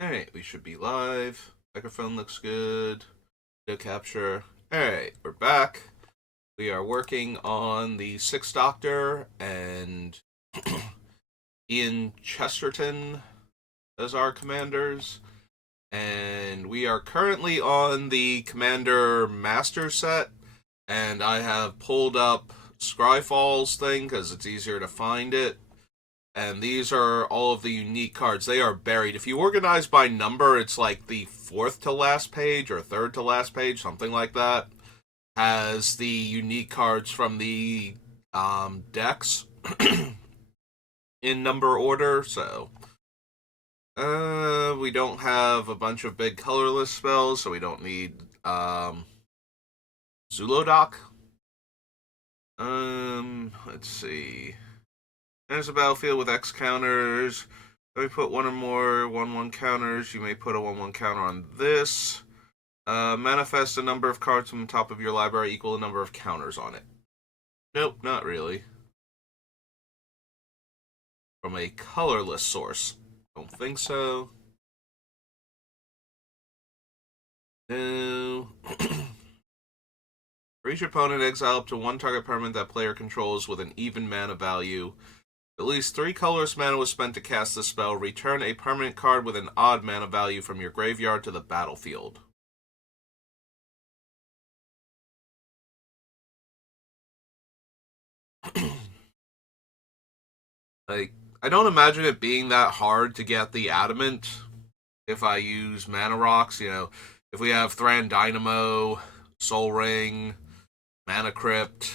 Alright, we should be live. Microphone looks good. Video capture. Alright, we're back. We are working on the Sixth Doctor and Ian Chesterton as our commanders. And we are currently on the Commander Master set. And I have pulled up Scryfall's thing because it's easier to find it. And these are all of the unique cards. They are buried. If you organize by number, it's like the fourth to last page or third to last page, something like that. Has the unique cards from the decks in number order. So we don't have a bunch of big colorless spells, so we don't need Zulodok. Let's see. There's a battlefield with X counters. Let me put one or more 1/1 counters. You may put a 1/1 counter on this. Manifest a number of cards from the top of your library equal the number of counters on it. Nope, not really. From a colorless source. Don't think so. No. For each opponent, exile up to one target permanent that player controls with an even mana value. At least 3 colorless mana was spent to cast the spell. Return a permanent card with an odd mana value from your graveyard to the battlefield. Like, I don't imagine it being that hard to get the Adamant if I use Mana Rocks. You know, if we have Thran Dynamo, Soul Ring, Mana Crypt,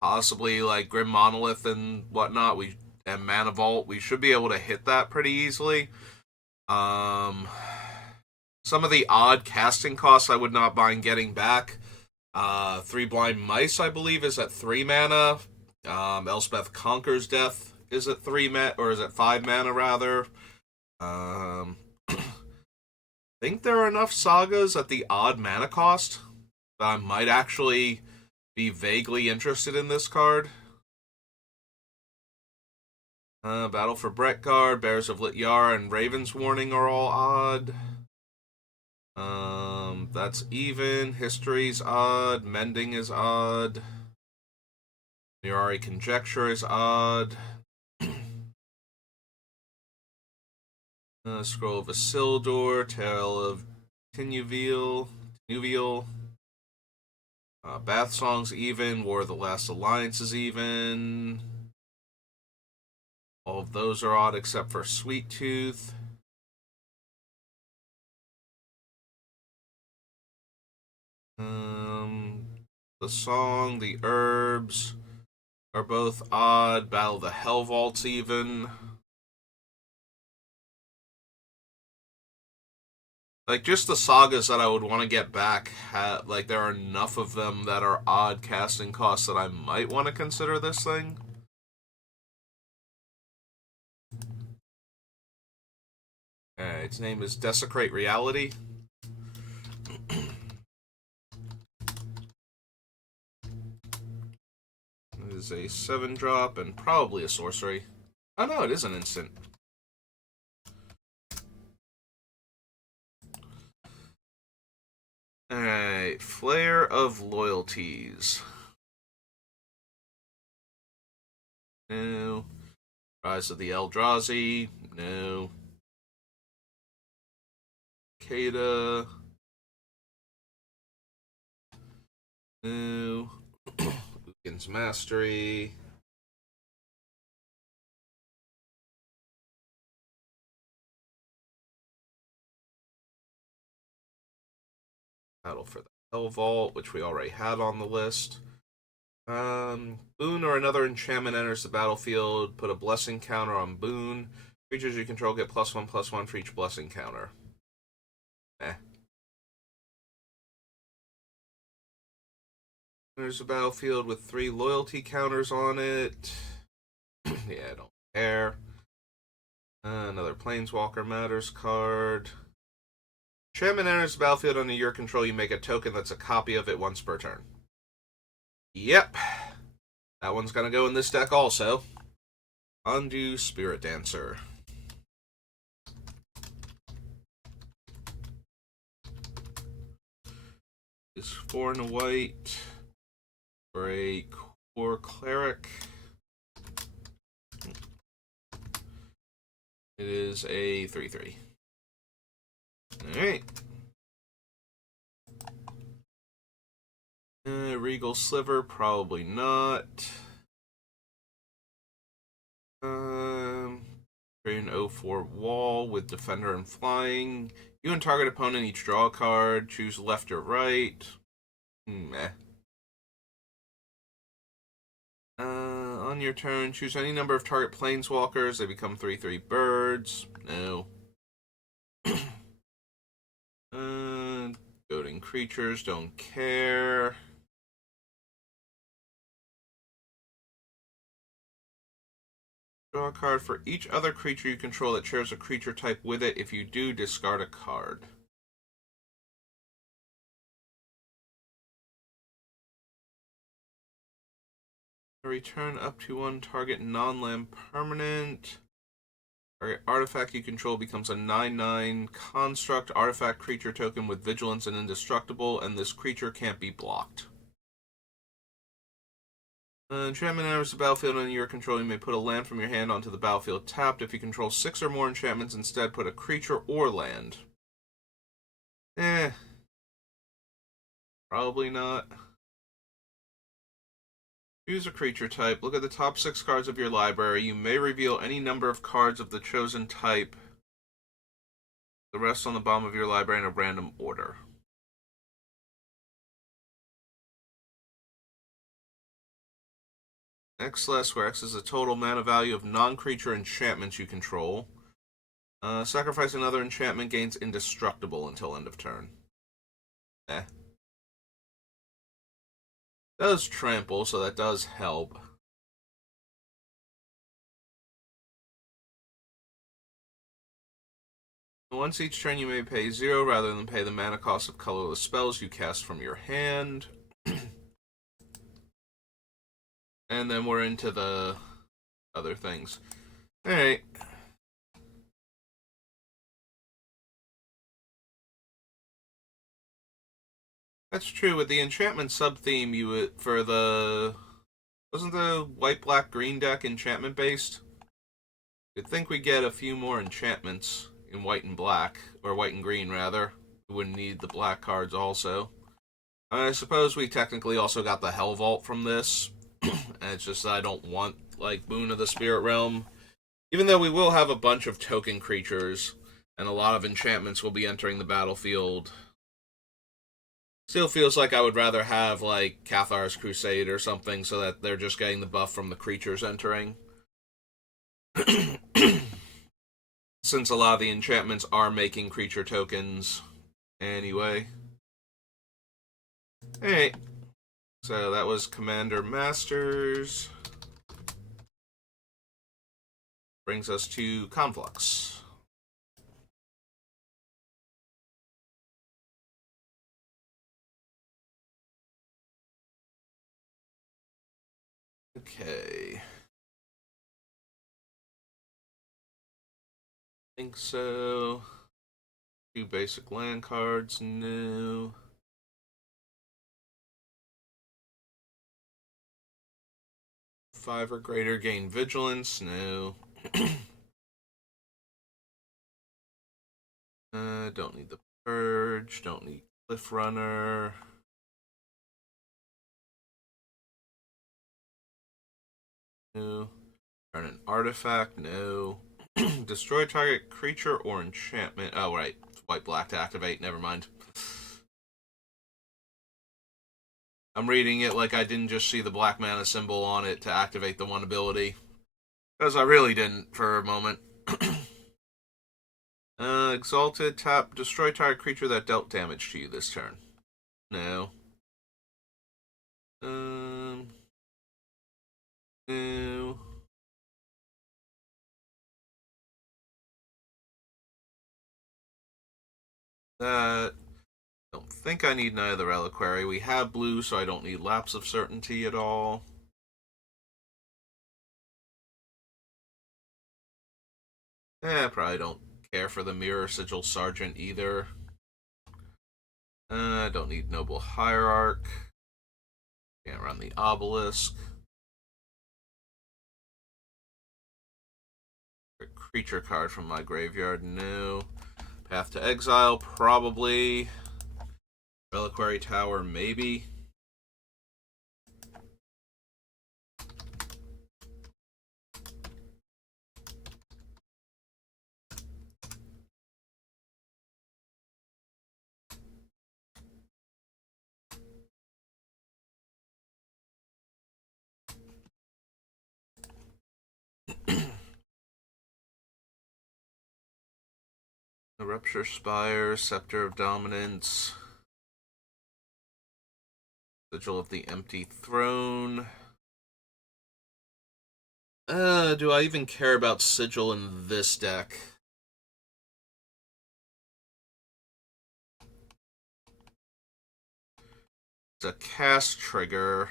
possibly like Grim Monolith and whatnot, and Mana Vault, we should be able to hit that pretty easily. Some of the odd casting costs I would not mind getting back. 3 Blind Mice, I believe, is at 3 mana. Elspeth Conquers Death is at 3 mana, or is it 5 mana rather. I think there are enough sagas at the odd mana cost that I might actually be vaguely interested in this card. Battle for Bretgard, Bears of Lit Yar, and Raven's Warning are all odd. That's even. History's odd. Mending is odd. Mirari Conjecture is odd. Scroll of Isildur, Tale of Tinuviel. Bath Song's even. War of the Last Alliance is even. All of those are odd except for Sweet Tooth. The Song, the Herbs are both odd. Battle of the Hell Vault's even. Like, just the sagas that I would want to get back, like, there are enough of them that are odd casting costs that I might want to consider this thing. Its name is Desecrate Reality. It is a 7-drop and probably a sorcery. Oh no, it is an instant. Alright, Flare of Loyalties. No. Rise of the Eldrazi. No. Kada. No. Ugin's Mastery. Battle for the Hell Vault, which we already had on the list. Boon or another enchantment enters the battlefield. Put a blessing counter on Boon. Creatures you control get +1/+1 for each blessing counter. There's a battlefield with 3 loyalty counters on it. Yeah, I don't care. Another Planeswalker Matters card. Enchantment enters the battlefield under your control. You make a token that's a copy of it once per turn. Yep. That one's gonna go in this deck also. Undo Spirit Dancer. Is 4 and a white for a core cleric. It is a 3/3. Alright. Regal Sliver, probably not. Create an 0/4 wall with Defender and Flying. You and target opponent each draw a card. Choose left or right. Meh. On your turn, choose any number of target planeswalkers. They become 3/3 birds. No. Goading creatures, don't care. Draw a card for each other creature you control that shares a creature type with it. If you do, discard a card. Return up to 1 target non-land permanent. Target artifact you control becomes a 9/9 construct artifact creature token with vigilance and indestructible, and this creature can't be blocked. Enchantment enters the battlefield under your control. You may put a land from your hand onto the battlefield tapped. If you control 6 or more enchantments, instead put a creature or land. Probably not. Choose a creature type. Look at the top 6 cards of your library. You may reveal any number of cards of the chosen type. The rest on the bottom of your library in a random order. X less, where X is the total mana value of non-creature enchantments you control. Sacrifice another enchantment, gains indestructible until end of turn. Does trample, so that does help. Once each turn you may pay 0 rather than pay the mana cost of colorless spells you cast from your hand. And then we're into the other things. Alright. That's true. With the enchantment sub-theme, you would, for the... Wasn't the white, black, green deck enchantment based? You'd think we get a few more enchantments in white and black, or white and green rather. We wouldn't need the black cards also. I suppose we technically also got the Hell Vault from this, and it's just that I don't want like Boon of the Spirit Realm. Even though we will have a bunch of token creatures, and a lot of enchantments will be entering the battlefield. Still feels like I would rather have like Cathar's Crusade or something, so that they're just getting the buff from the creatures entering. Since a lot of the enchantments are making creature tokens anyway. Alright. So that was Commander Masters. Brings us to Conflux. Okay. I think so. 2 basic land cards, no. 5 or greater gain vigilance, no. Don't need the Purge, don't need Cliff Runner. No. Turn an artifact, no. Destroy target creature or enchantment. Oh, right. White black to activate, never mind. I'm reading it like I didn't just see the black mana symbol on it to activate the one ability. Because I really didn't for a moment. Exalted, tap, destroy target creature that dealt damage to you this turn. No. No. That. Don't think I need neither Reliquary. We have blue, so I don't need Lapse of Certainty at all. Probably don't care for the Mirror Sigil Sergeant either. I don't need Noble Hierarch. Can't run the Obelisk. A creature card from my graveyard, no. Path to Exile, probably. Reliquary Tower, maybe. The Rupture Spire, Scepter of Dominance, Sigil of the Empty Throne. Do I even care about Sigil in this deck? It's a cast trigger.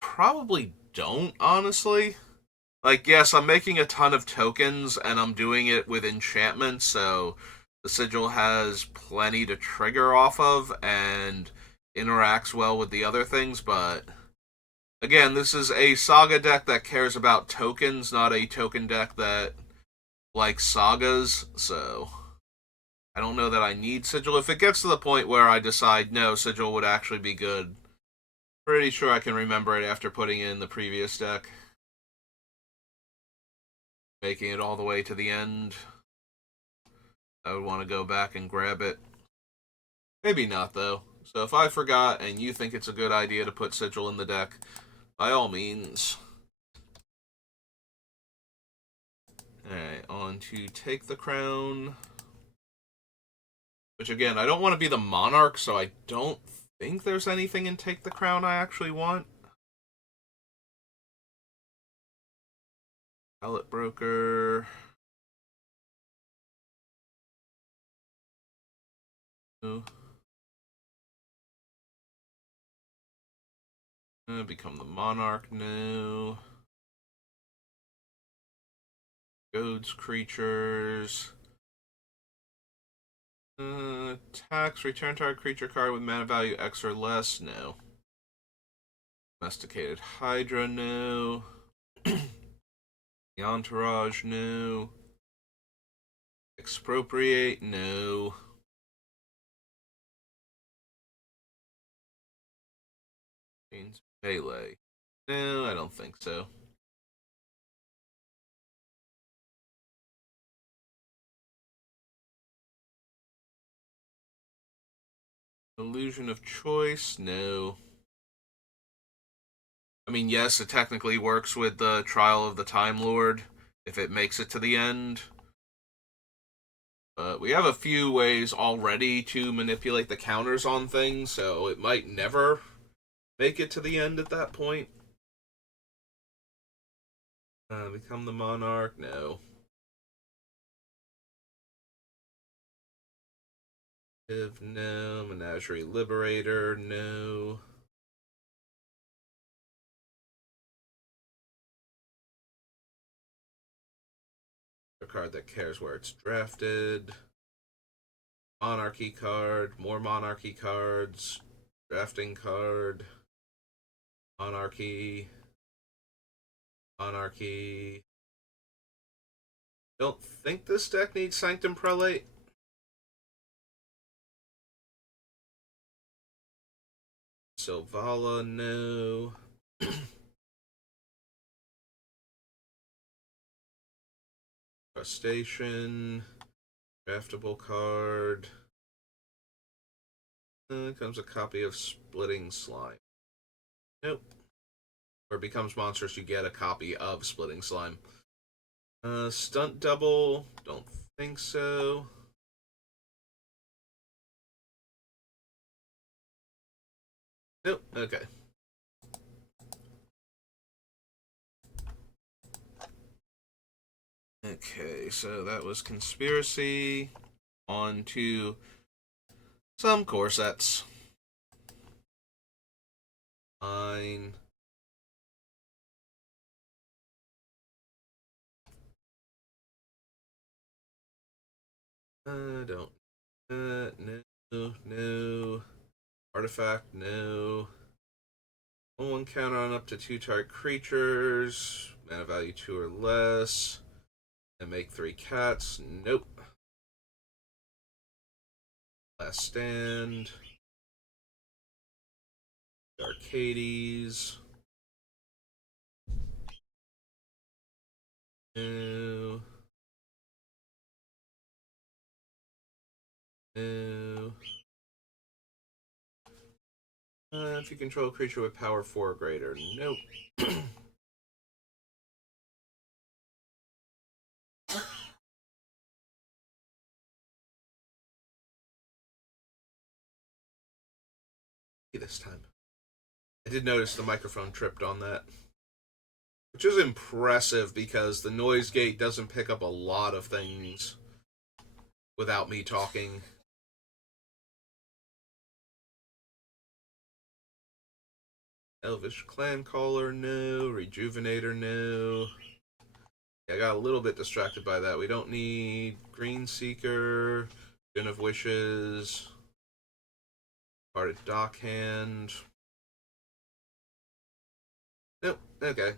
Probably don't, honestly. Like, yes, I'm making a ton of tokens, and I'm doing it with enchantment, so the Sigil has plenty to trigger off of, and interacts well with the other things, but again, this is a Saga deck that cares about tokens, not a token deck that likes sagas, so I don't know that I need Sigil. If it gets to the point where I decide, no, Sigil would actually be good, pretty sure I can remember it after putting it in the previous deck. Making it all the way to the end. I would want to go back and grab it. Maybe not, though. So if I forgot and you think it's a good idea to put Sigil in the deck, by all means. Alright, on to Take the Crown. Which, again, I don't want to be the Monarch, so I don't think there's anything in Take the Crown I actually want. Pallet Broker. No. Become the Monarch, no. Goads creatures. Tax, return target creature card with mana value X or less, no. Domesticated Hydra, no. The Entourage, no. Expropriate, no. Melee. No, I don't think so. Illusion of Choice, no. I mean, yes, it technically works with the Trial of the Time Lord if it makes it to the end. But we have a few ways already to manipulate the counters on things, so it might never make it to the end at that point. Become the Monarch, no. No. Menagerie Liberator, no. A card that cares where it's drafted. Monarchy card, more Monarchy cards, drafting card, Monarchy, Monarchy. Don't think this deck needs Sanctum Prelate. Silvala, no. Crustacean, draftable card. Comes a copy of Splitting Slime. Nope. Or becomes monsters, you get a copy of Splitting Slime. Stunt Double, don't think so. Nope, okay. Okay, so that was Conspiracy. On to some core sets. Fine. Don't. No. No. Artifact, no. One counter on up to 2 target creatures. Mana value 2 or less. And make 3 cats. Nope. Last stand. Arcades. No. No. If you control a creature with power 4 or greater. Nope. This time. I did notice the microphone tripped on that. Which is impressive because the noise gate doesn't pick up a lot of things without me talking. Elvish Clan Caller, no. Rejuvenator, no. Yeah, I got a little bit distracted by that. We don't need Green Seeker, Den of Wishes, Parted Dockhand. Nope, okay.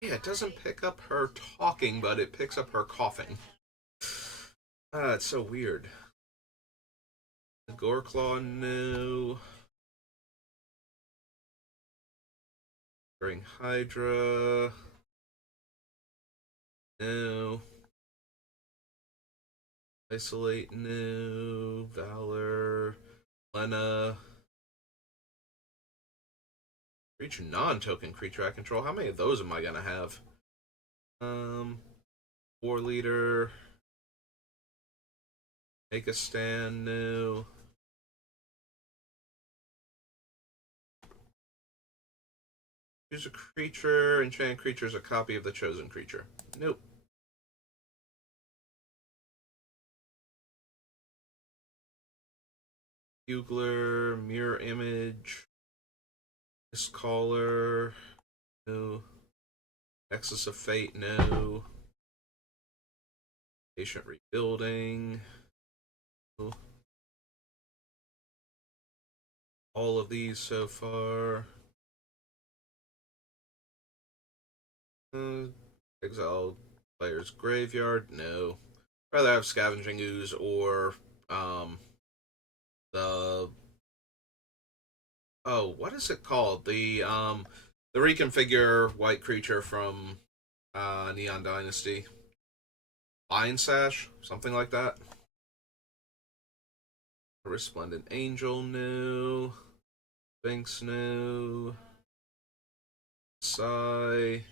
Yeah, it doesn't pick up her talking, but it picks up her coughing. It's so weird. Goreclaw, no. Bring Hydra. No. Isolate, no. Valor. Lena. Creature non-token creature I control. How many of those am I gonna have? War Leader. Make a stand, no. Choose a creature. Enchant creature is a copy of the chosen creature. Nope. Bugler, Mirror Image, Mistcaller, no. Nexus of Fate, no. Patient Rebuilding, no. All of these so far. Exile player's graveyard, no. Rather have Scavenging Ooze or the what is it called? The reconfigure white creature from Neon Dynasty. Lion Sash, something like that. Resplendent Angel, no. Sphinx, no. Sigh.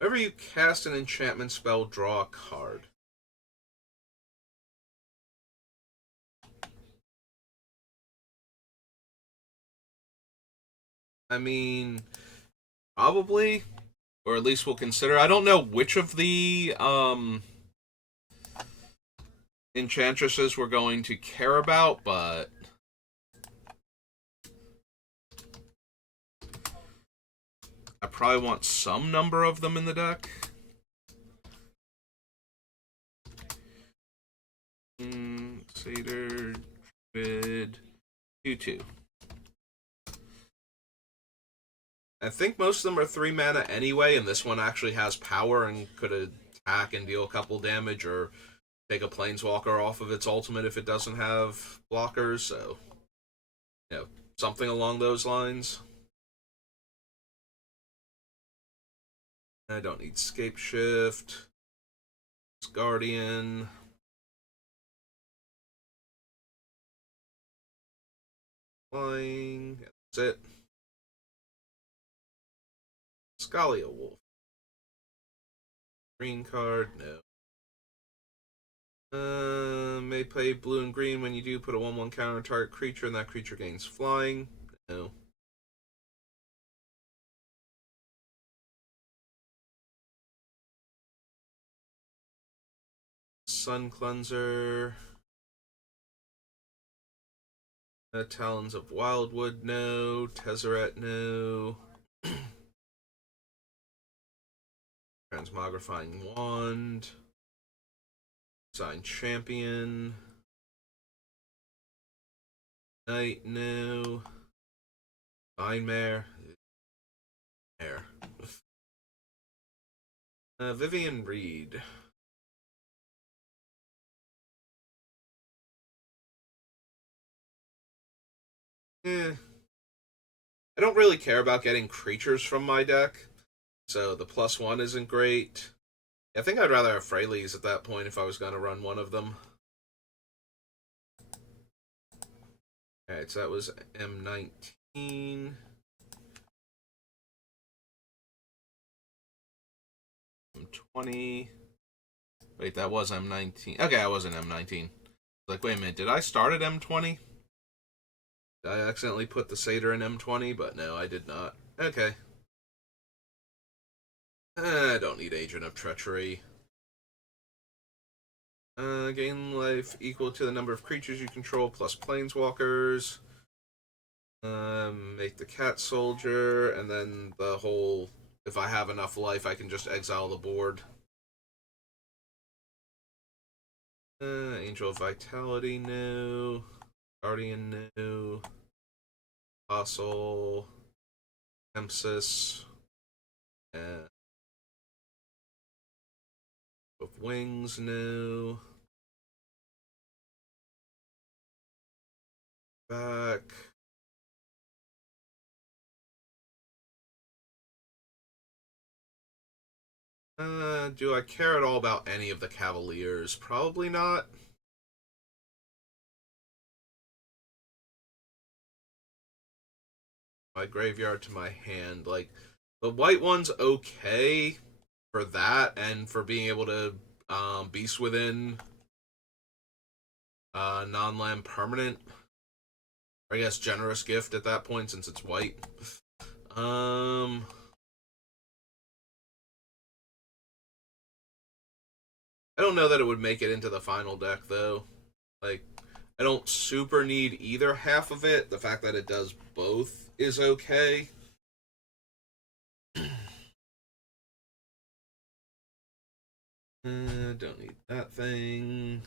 Whenever you cast an enchantment spell, draw a card. I mean, probably, or at least we'll consider. I don't know which of the enchantresses we're going to care about, but I probably want some number of them in the deck. Satyr, Druid, 2/2. I think most of them are 3 mana anyway, and this one actually has power and could attack and deal a couple damage or take a planeswalker off of its ultimate if it doesn't have blockers, so you know, something along those lines. I don't need Scape Shift. Guardian. Flying. That's it. Scalia Wolf. Green card, no. May play blue and green. When you do, put a 1/1 counter on target creature, and that creature gains flying. No. Sun Cleanser. Talons of Wildwood, no. Tezzeret, no. Transmogrifying Wand. Sign Champion. Knight, no. Nightmare. Air. Vivian Reed. I don't really care about getting creatures from my deck, so the +1 isn't great. I think I'd rather have Freyleys at that point if I was going to run one of them. Alright, so that was M19. M20. Wait, that was M19. Okay, I was in M19. Like, wait a minute, did I start at M20? Did I accidentally put the Satyr in M20? But no, I did not. Okay. I don't need Agent of Treachery. Gain life equal to the number of creatures you control plus planeswalkers. Make the cat soldier, and then the whole, if I have enough life, I can just exile the board. Angel of Vitality, no. Guardian, no. Apostle. Empsis. And of Wings, no. Back. Do I care at all about any of the Cavaliers? Probably not. My graveyard to my hand. Like, the white one's okay for that and for being able to Beast Within non-land permanent. Or I guess Generous Gift at that point since it's white. I don't know that it would make it into the final deck though. Like, I don't super need either half of it. The fact that it does both is okay. Don't need that thing.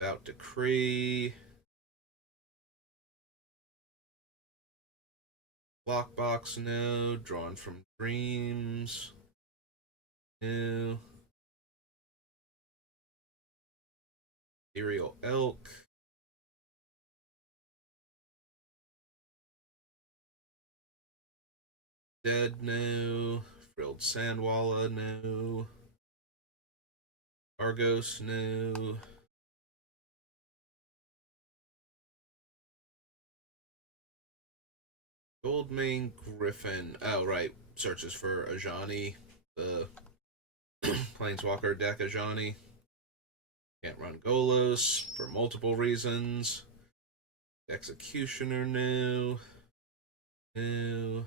About Decree. Lockbox, no. Drawn from Dreams. No. Ethereal Elk. Dead, no. Frilled Sandwalla, no. Argos, no. Goldmane Griffin. Oh, right. Searches for Ajani, the Planeswalker deck Ajani. Can't run Golos for multiple reasons. Executioner, no. No.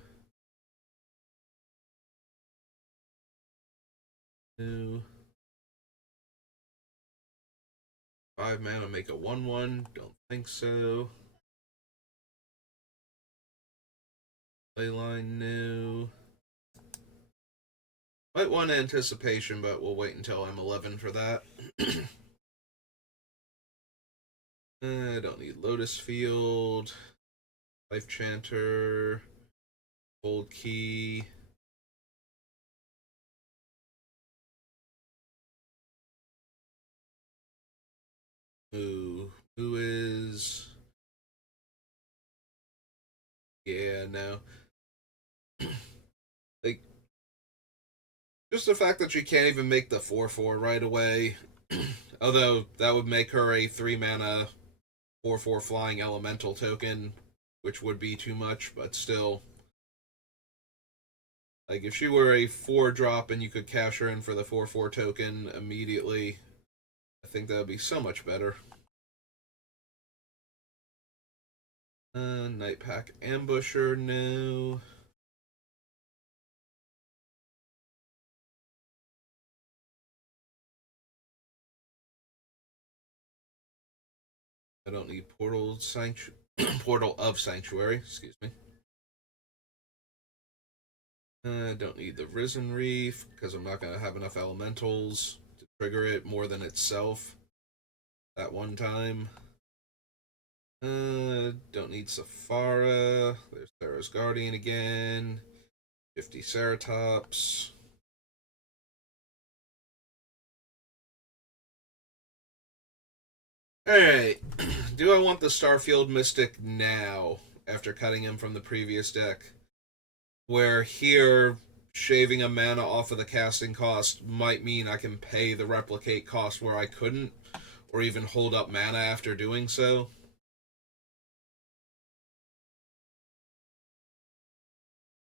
No. 5 mana, make a 1/1. Don't think so. Playline, no. Might want Anticipation, but we'll wait until M11 for that. I don't need Lotus Field. Life Chanter. Gold Key. Who is... Yeah, no. Like, just the fact that she can't even make the 4/4 right away. Although, that would make her a 3 mana 4/4 flying elemental token, which would be too much, but still. Like, if she were a 4-drop and you could cash her in for the 4/4 token immediately, I think that would be so much better. Nightpack Ambusher, no. I don't need Portal of Sanctuary, excuse me. Don't need the Risen Reef, because I'm not going to have enough elementals to trigger it more than itself that one time. Don't need Safara. There's Thera's Guardian again. 50 Ceratops. Alright. Do I want the Starfield Mystic now, after cutting him from the previous deck? Where here, shaving a mana off of the casting cost might mean I can pay the replicate cost where I couldn't, or even hold up mana after doing so.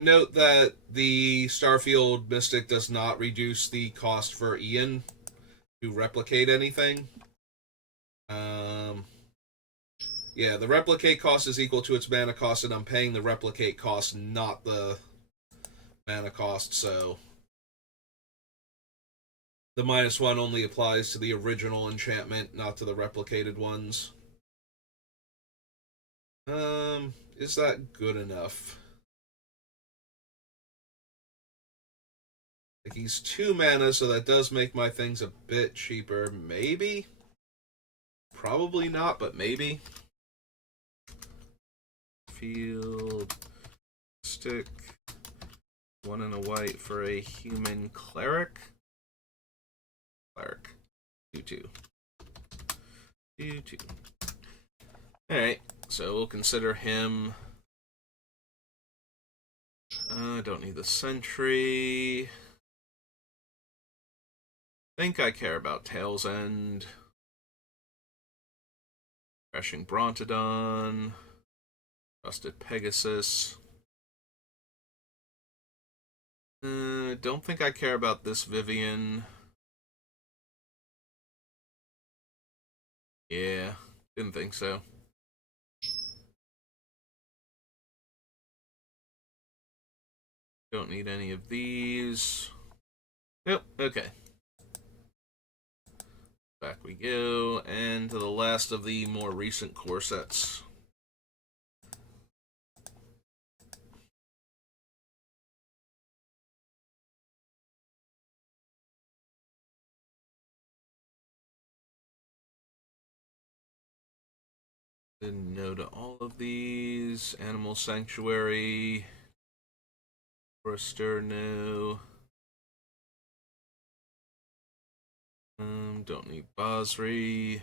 Note that the Starfield Mystic does not reduce the cost for Ian to replicate anything. Yeah, the replicate cost is equal to its mana cost, and I'm paying the replicate cost, not the mana cost, so the -1 only applies to the original enchantment, not to the replicated ones. Is that good enough? Like, he's 2 mana, so that does make my things a bit cheaper. Maybe? Probably not, but maybe. Field stick. 1 and a white for a human cleric. Cleric. 2/2. 2/2. Alright, so we'll consider him. Don't need the sentry. Think I care about Tail's End. Crashing Brontodon. Rusted Pegasus. Don't think I care about this Vivian. Yeah, didn't think so. Don't need any of these. Nope, okay. Back we go, and to the last of the more recent core sets. Didn't no to all of these. Animal Sanctuary. Forester, no. Don't need Basri.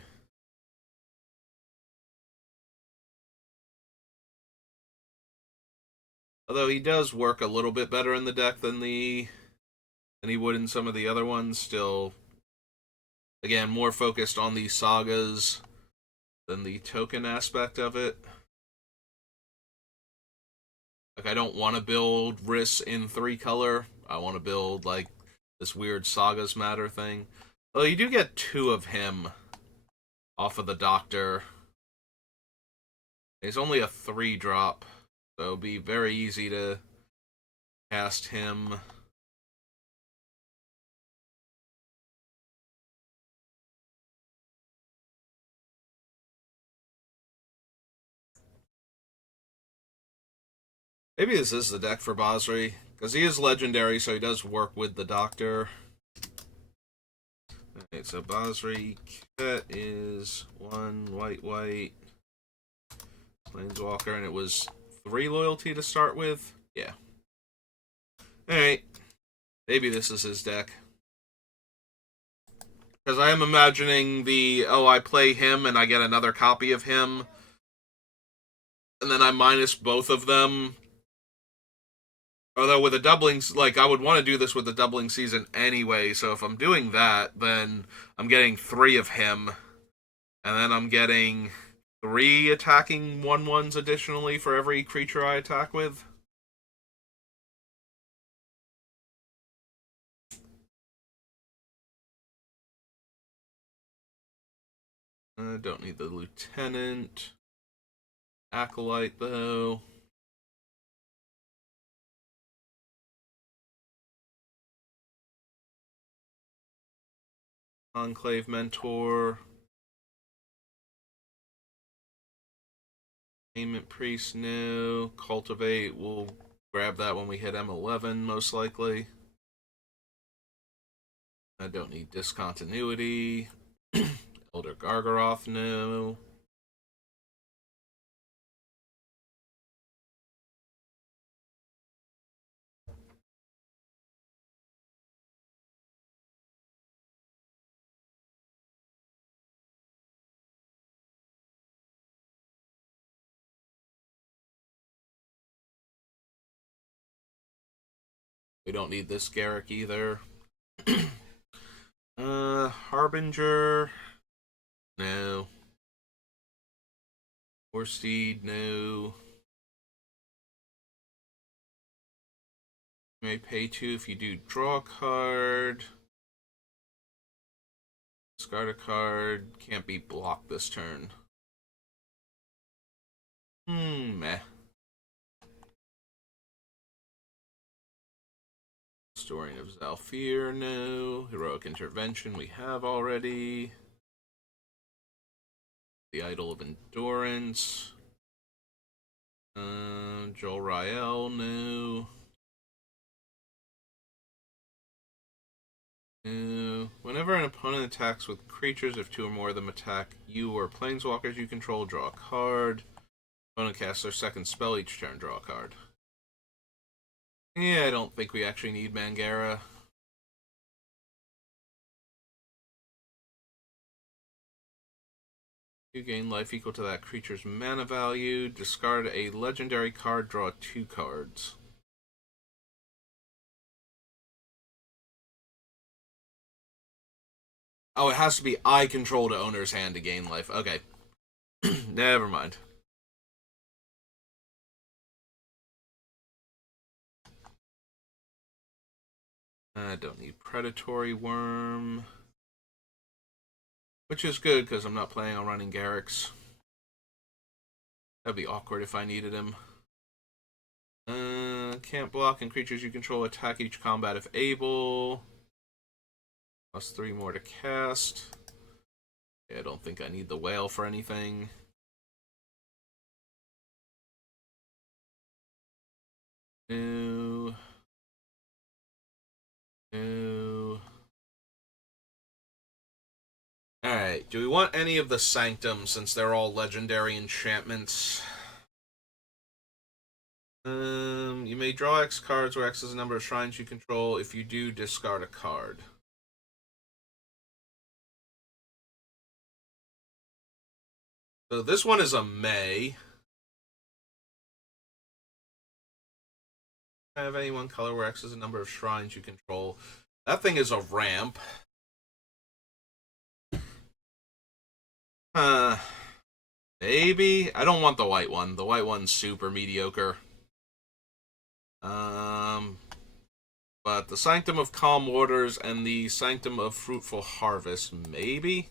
Although he does work a little bit better in the deck than he would in some of the other ones. Still, again, more focused on the sagas than the token aspect of it. Like, I don't want to build Riss in 3-color. I want to build, like, this weird Sagas Matter thing. Well, you do get 2 of him off of the Doctor. He's only a 3-drop, so it'll be very easy to cast him. Maybe this is the deck for Basri, because he is legendary, so he does work with the Doctor. Alright, so Basri, that is 1 white, Planeswalker, and it was 3 loyalty to start with? Yeah. Alright. Maybe this is his deck. Because I am imagining I play him and I get another copy of him, and then I minus both of them. Although with a doubling, like, I would want to do this with the doubling season anyway, so if I'm doing that, then I'm getting 3 of him, and then I'm getting 3 attacking 1/1s additionally for every creature I attack with. Don't need the Lieutenant. Acolyte, though. Enclave Mentor. Payment Priest, no. Cultivate will grab that when we hit M11, most likely. I don't need discontinuity. Elder Gargaroth, no. We don't need this Garrick either. Harbinger, no. Horsteed, no. You may pay 2 if you do draw a card. Discard a card. Can't be blocked this turn. Meh. Historian of Zalfir, no. Heroic Intervention, we have already. The Idol of Endurance. Joel Rael, no. Whenever an opponent attacks with creatures, if 2 or more of them attack you or planeswalkers you control, draw a card. Opponent casts their second spell each turn, draw a card. Yeah, I don't think we actually need Mangara. You gain life equal to that creature's mana value. Discard a legendary card, draw 2 cards. Oh, it has to be I control the owner's hand to gain life. Okay. Never mind. I don't need Predatory Worm. Which is good, because I'm not planning on running Garrix. That'd be awkward if I needed him. Can't block, and creatures you control attack each combat if able. Plus 3 more to cast. Yeah, I don't think I need the whale for anything. No. No. Alright, do we want any of the Sanctum since they're all legendary enchantments? You may draw X cards where X is the number of shrines you control. If you do, discard a card. So this one is a May. Have any one color where X is the number of shrines you control. That thing is a ramp. Maybe. I don't want the white one. The white one's super mediocre. But the Sanctum of Calm Waters and the Sanctum of Fruitful Harvest, maybe?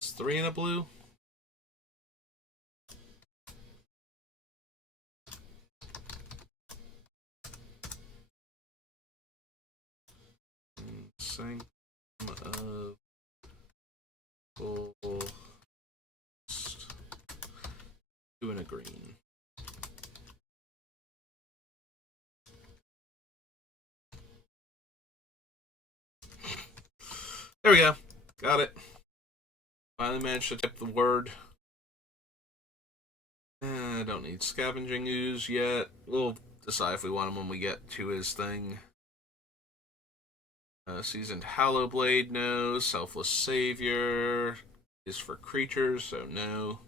It's 3 in a blue. Sanctum of Full 2 and a green. There we go. Got it. Finally managed to type the word. I don't need Scavenging Ooze yet. We'll decide if we want him when we get to his thing. Seasoned Hallowblade, no. Selfless Savior is for creatures, so no.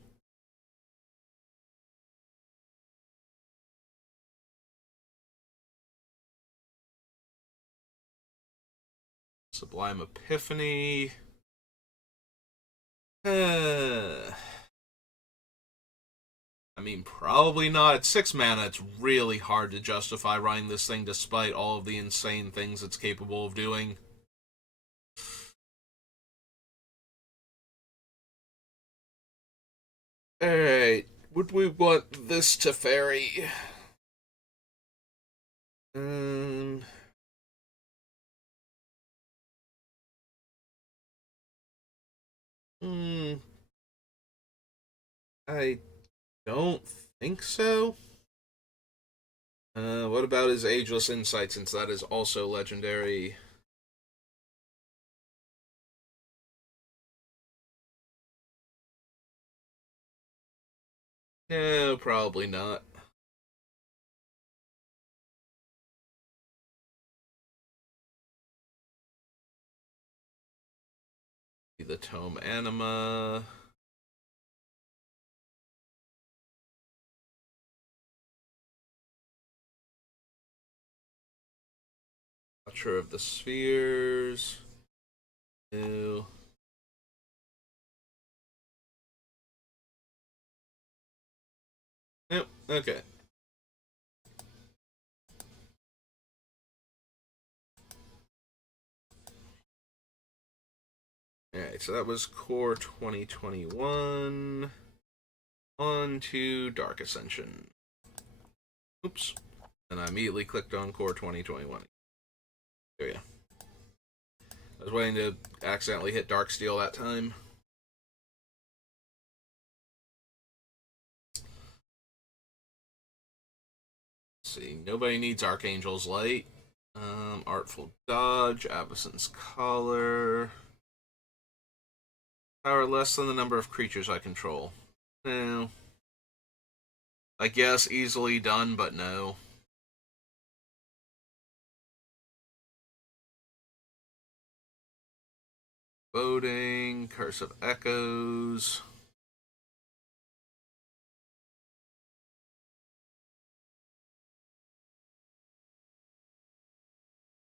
Sublime Epiphany. I mean, probably not. At 6 mana, it's really hard to justify running this thing despite all of the insane things it's capable of doing. Alright, would we want this Teferi? Hmm, I don't think so. What about his Ageless Insight, since that is also legendary? No, probably not. The Tome Anima. Watcher of the Spheres. No. Nope. Okay. Alright, so that was Core 2021. On to Dark Ascension. Oops. And I immediately clicked on Core 2021. There we go. I was waiting to accidentally hit Darksteel that time. Let's see, nobody needs Archangel's Light. Artful Dodge, Abysson's Collar. Power less than the number of creatures I control. No. I guess easily done, but no. Voting, Curse of Echoes.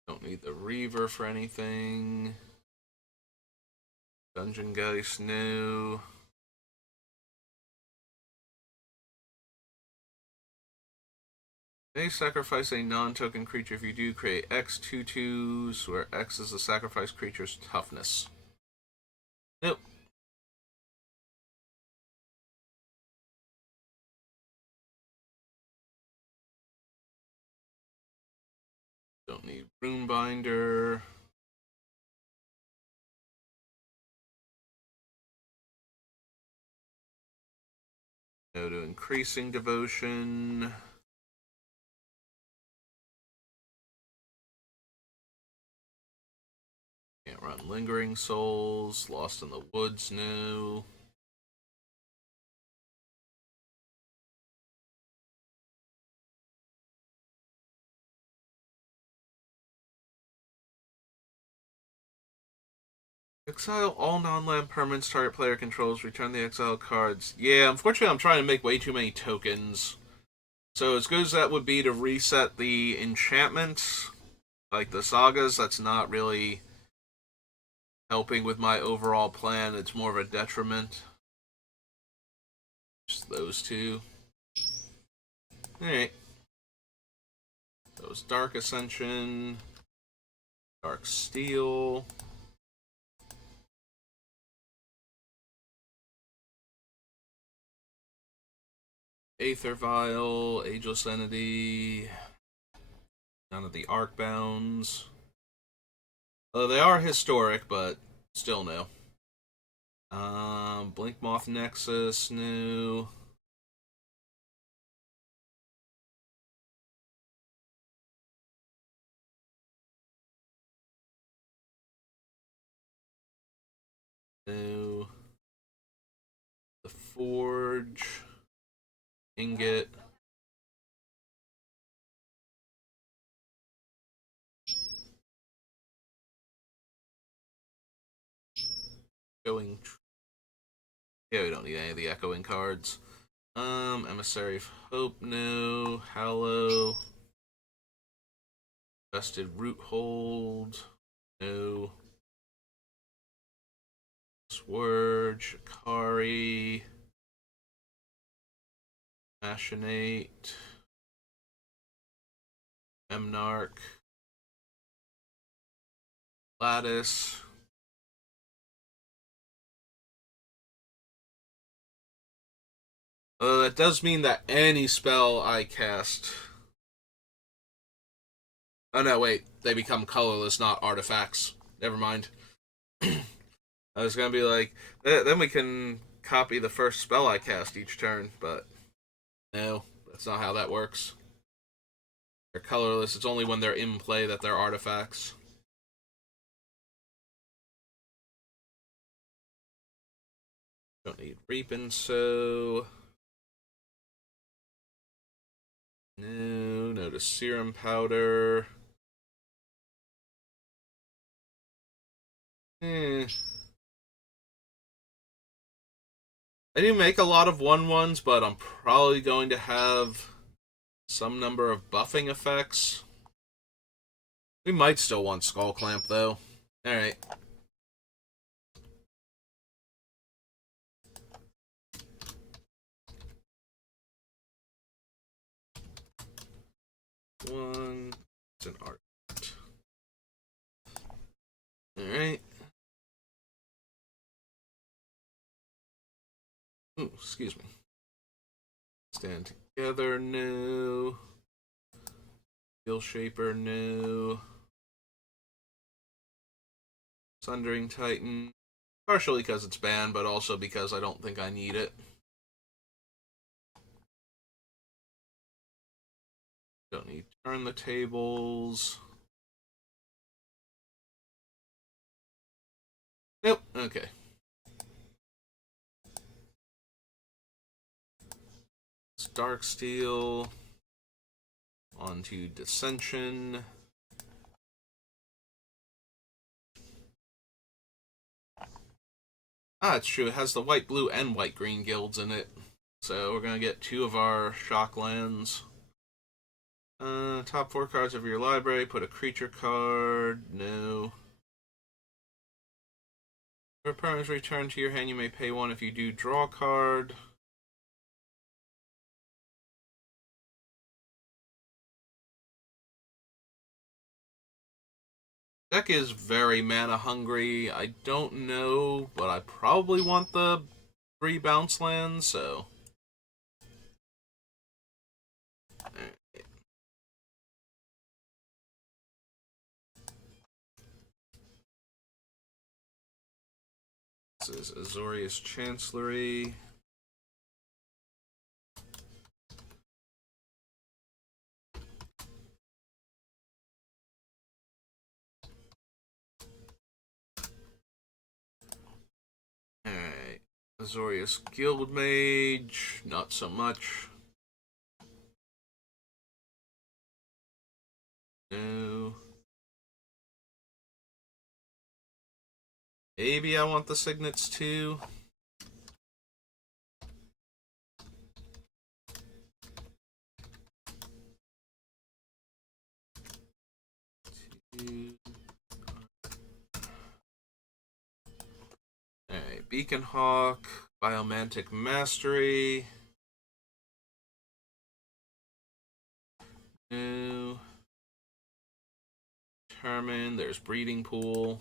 Don't need the Reaver for anything. Dungeon Geist, no. May sacrifice a non-token creature. If you do, create X 2/2s, where X is the sacrifice creature's toughness. Nope. Don't need Runebinder. No to increasing devotion. Can't run Lingering Souls. Lost in the Woods, no. Exile all non-land permanents target player controls. Return the exile cards. Yeah, unfortunately, I'm trying to make way too many tokens. So as good as that would be to reset the enchantments, like the sagas, that's not really helping with my overall plan. It's more of a detriment. Just those two. Alright. Those Dark Ascension. Dark Steel. Aether Vial. Ageless Entity. None of the Arcbounds. They are historic, but still no. Blink Moth Nexus, no. No. The Forge. Ingot. Going. Yeah, we don't need any of the echoing cards. Emissary of Hope, no. Hallow. Vested Roothold, no. Swurge, Akari. Machinate. Emnarch. Lattice. That does mean that any spell I cast. Oh no, wait. They become colorless, not artifacts. Never mind. I was gonna be like, then we can copy the first spell I cast each turn, but no, that's not how that works. They're colorless. It's only when they're in play that they're artifacts. Don't need Reaping So. No, no to Serum Powder. I do make a lot of 1/1s, but I'm probably going to have some number of buffing effects. We might still want Skull Clamp, though. Alright. One. It's an art. Alright. Ooh, excuse me. Stand Together, no. Skill Shaper, no. Sundering Titan. Partially because it's banned, but also because I don't think I need it. Don't need Turn the Tables. Nope, okay. It's Darksteel. Onto Dissension. Ah, it's true. It has the white, blue, and white, green guilds in it. So we're gonna get 2 of our shock lands. Top 4 cards of your library. Put a creature card. No. If a permanent is returned to your hand, you may pay 1 if you do draw a card. Deck is very mana hungry. I don't know, but I probably want the 3 bounce lands, so. This is Azorius Chancellery. Alright. Azorius Guildmage. Not so much. No. Maybe I want the Signets too. Alright, Beacon Hawk, Biomantic Mastery. No. Determine, there's Breeding Pool.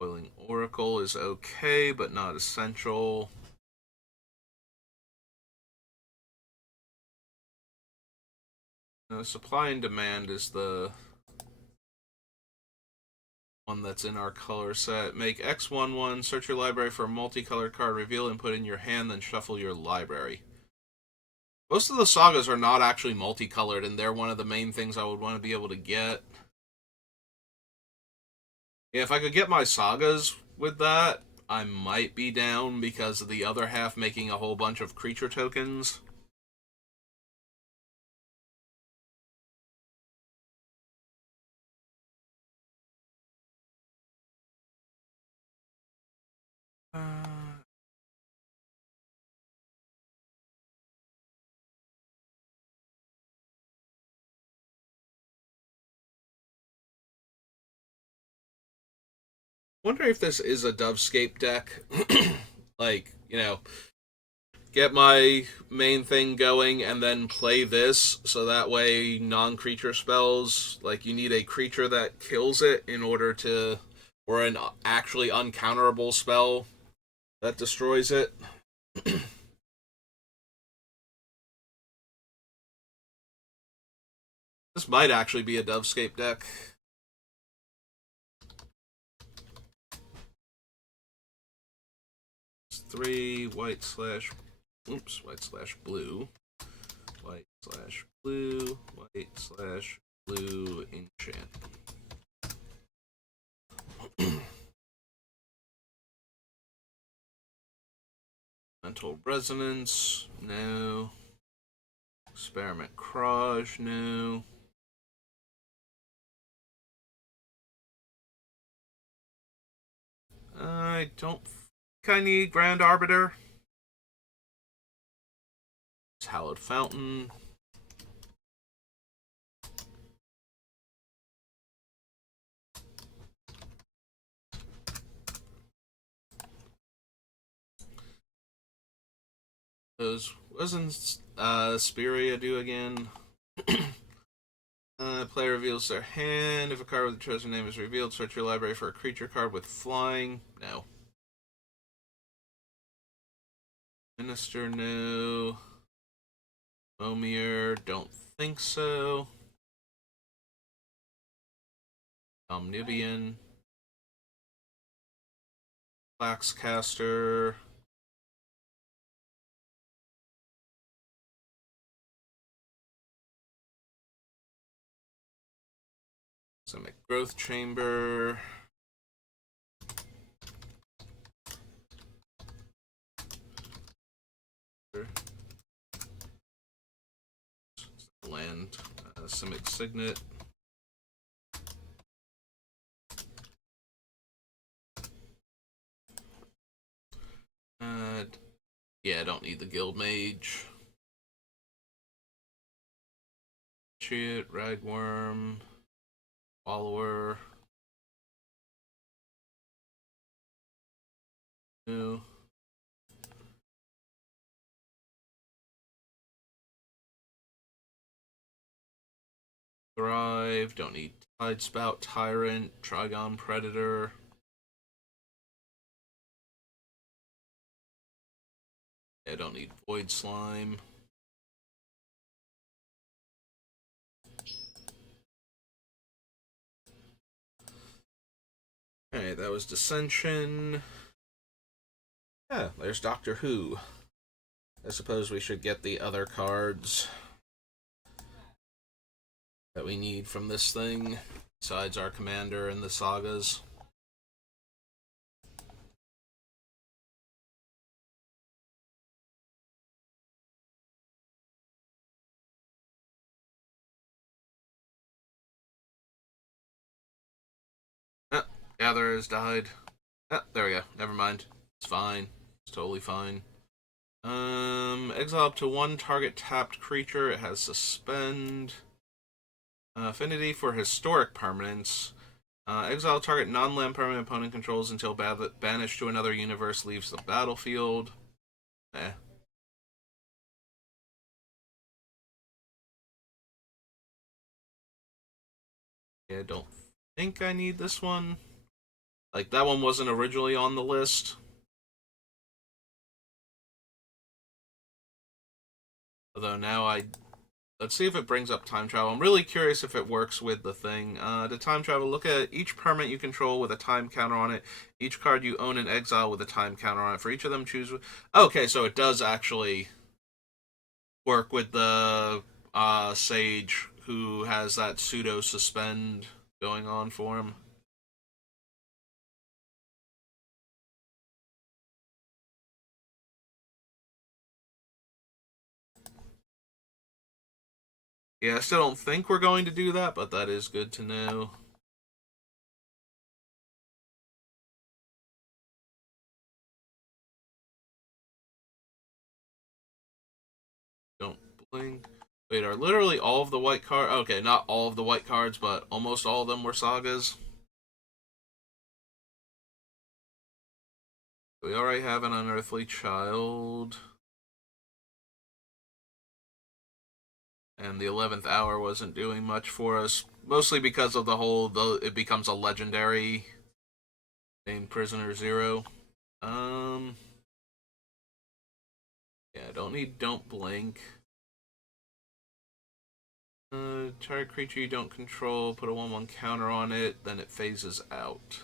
Boiling Oracle is okay, but not essential. Supply and Demand is the one that's in our color set. Make X11, search your library for a multicolored card, reveal and put in your hand, then shuffle your library. Most of the sagas are not actually multicolored, and they're one of the main things I would want to be able to get. Yeah, if I could get my sagas with that, I might be down because of the other half making a whole bunch of creature tokens. Wonder if this is a Dovescape deck. Like, get my main thing going and then play this, so that way non-creature spells, like you need a creature that kills it in order to, or an actually uncounterable spell that destroys it. This might actually be a Dovescape deck. It's 3 white slash blue. White slash blue. White slash blue enchant. Mental Resonance, no. Experiment Crage, no. I don't think I need Grand Arbiter. It's Hallowed Fountain. Wasn't Spiria do again? Player reveals their hand. If a card with a chosen name is revealed, search your library for a creature card with flying. No. Minister, no. Momir, don't think so. Omnibian. Flaxcaster. Simic Growth Chamber. Land. Simic Signet. Yeah, I don't need the Guild Mage. Chit, Ragworm, Follower. No. Thrive, don't need Tidespout, Tyrant, Trigon Predator. I don't need Void Slime. Alright, that was Dissension. Yeah, there's Doctor Who. I suppose we should get the other cards that we need from this thing, besides our commander and the sagas. Gatherer has died. There we go. Never mind. It's fine. It's totally fine. Exile up to 1 target tapped creature. It has Suspend. Affinity for historic permanents. Exile target non-land permanent opponent controls until banished to another universe leaves the battlefield. Eh. Yeah, I don't think I need this one. Like, that one wasn't originally on the list. Although now let's see if it brings up time travel. I'm really curious if it works with the thing. The time travel, look at each permanent you control with a time counter on it. Each card you own in exile with a time counter on it. For each of them, choose... Okay, so it does actually work with the Sage, who has that pseudo-suspend going on for him. Yeah, I still don't think we're going to do that, but that is good to know. Don't blink. Wait, are literally all of the white cards... Okay, not all of the white cards, but almost all of them were sagas. We already have an Unearthly Child. And the 11th Hour wasn't doing much for us. Mostly because of the whole... it becomes a legendary named Prisoner Zero. Yeah, don't blink. Target creature you don't control, put a 1/1 counter on it, then it phases out.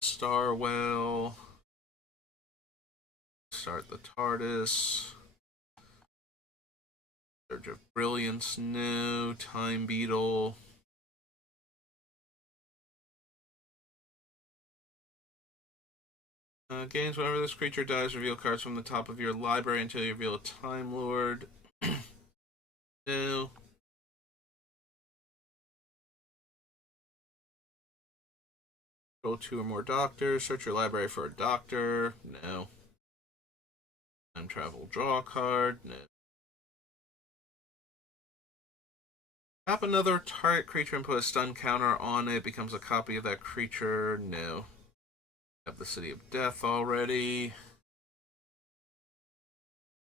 Star Whale. Start the TARDIS. Surge of Brilliance, no. Time Beetle. Games whenever this creature dies, reveal cards from the top of your library until you reveal a Time Lord. No. Roll 2 or more doctors. Search your library for a doctor. No. Time travel, draw a card. No. Tap another target creature and put a stun counter on it. Becomes a copy of that creature. No. Have the City of Death already.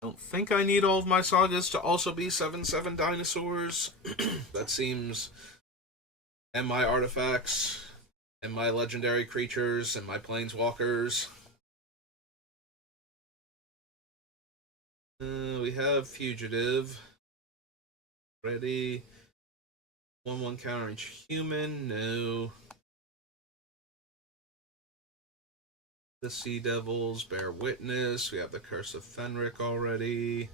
Don't think I need all of my sagas to also be 7/7 dinosaurs. That seems. And my artifacts. And my legendary creatures. And my planeswalkers. We have Fugitive. Ready. 1/1 counter each human. No. The Sea Devils. Bear Witness. We have the Curse of Fenric already.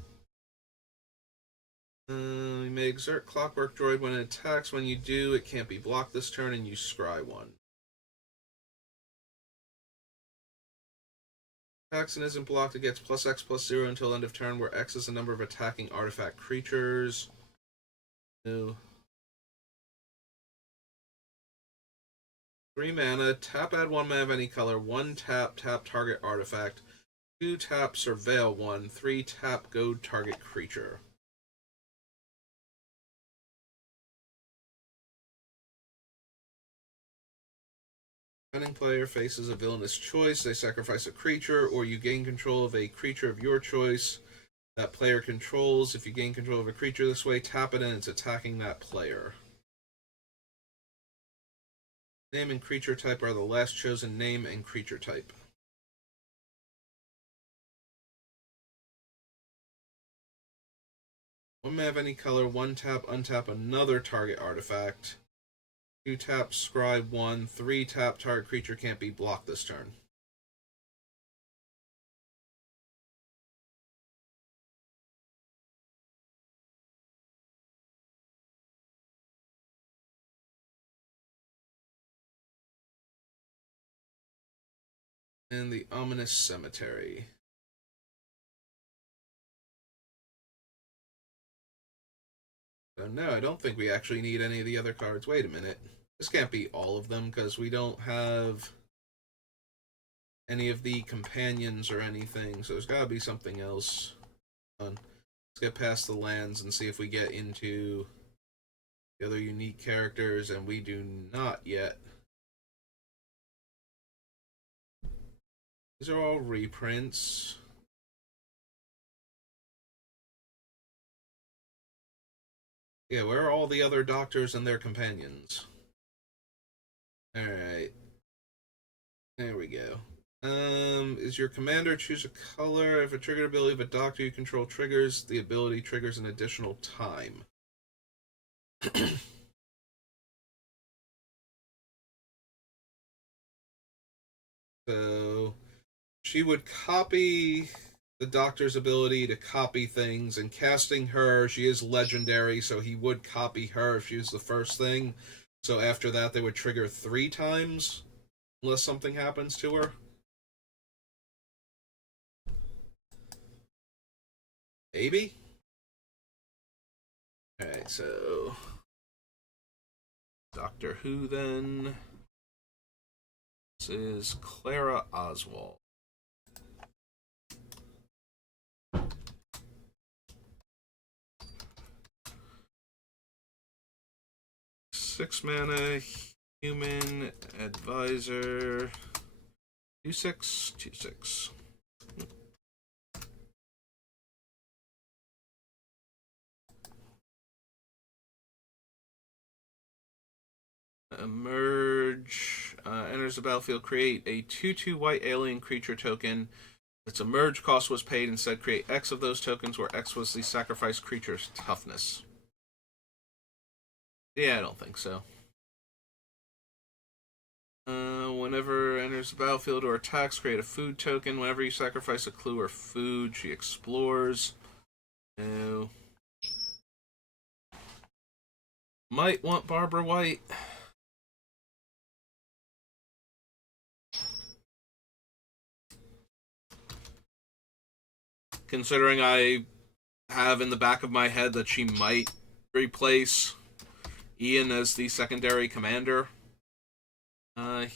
You may exert Clockwork Droid when it attacks. When you do, it can't be blocked this turn, and you scry one. Attacks and isn't blocked, it gets +X/+0 until end of turn, where X is the number of attacking artifact creatures. No. 3 mana, tap add 1 mana of any color, 1 tap, tap target artifact, 2 tap surveil 1, 3 tap goad target creature. Defending player faces a villainous choice. They sacrifice a creature, or you gain control of a creature of your choice that player controls. If you gain control of a creature this way, tap it and it's attacking that player. Name and creature type are the last chosen name and creature type. One mana of any color, 1 tap, untap another target artifact. 2 tap, scribe 1, 3 tap, target creature can't be blocked this turn. And the Ominous Cemetery. So no, I don't think we actually need any of the other cards. Wait a minute. This can't be all of them, because we don't have any of the companions or anything, so there's gotta be something else. Let's get past the lands and see if we get into the other unique characters, and we do not yet. These are all reprints. Yeah, where are all the other doctors and their companions? Alright. There we go. Is your commander choose a color? If a triggered ability of a doctor you control triggers, the ability triggers an additional time. So she would copy the doctor's ability to copy things, and casting her, she is legendary, so he would copy her if she was the first thing. So after that, they would trigger 3 times, unless something happens to her. Maybe? Alright, so Doctor Who then. This is Clara Oswald. 6 mana, human advisor. 2/6, 2/6. Emerge. Enters the battlefield. Create a 2/2 white alien creature token. Its a merge cost was paid. Instead, create X of those tokens, where X was the sacrificed creature's toughness. Yeah, I don't think so. Whenever enters the battlefield or attacks, create a food token. Whenever you sacrifice a clue or food, she explores. No. Might want Barbara White. Considering I have in the back of my head that she might replace Ian as the secondary commander.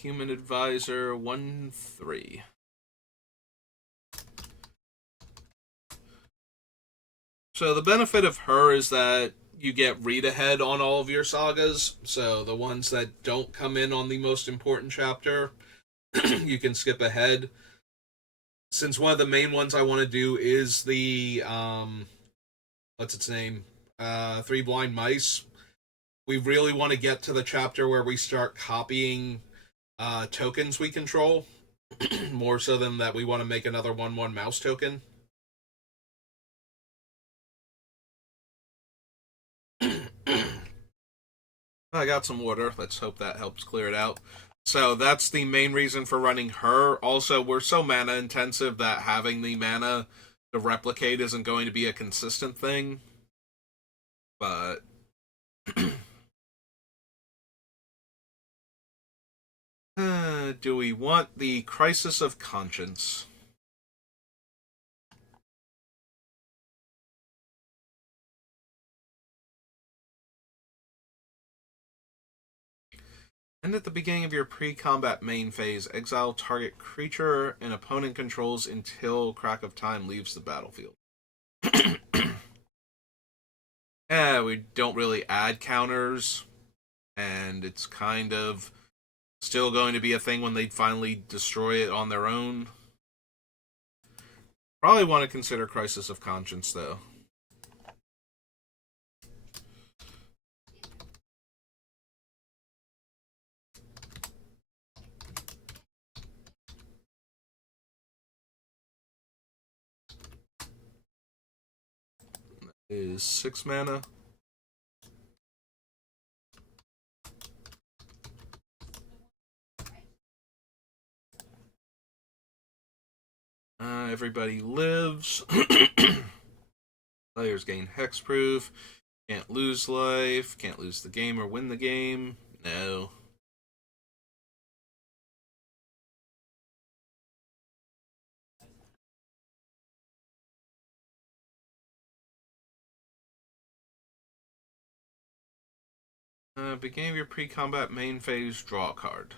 Human advisor 1-3. So the benefit of her is that you get read ahead on all of your sagas. So the ones that don't come in on the most important chapter, you can skip ahead. Since one of the main ones I want to do is the what's its name? Three Blind Mice. We really want to get to the chapter where we start copying tokens we control, more so than that we want to make another 1/1 mouse token. I got some water. Let's hope that helps clear it out. So that's the main reason for running her. Also, we're so mana intensive that having the mana to replicate isn't going to be a consistent thing. But do we want the Crisis of Conscience? And at the beginning of your pre-combat main phase, exile target creature an opponent controls until Crack of Time leaves the battlefield. We don't really add counters, and it's kind of still going to be a thing when they finally destroy it on their own. Probably want to consider Crisis of Conscience, though. That is 6 mana. Everybody lives. Players gain hexproof. Can't lose life. Can't lose the game or win the game. No. Beginning of your pre-combat main phase, draw a card.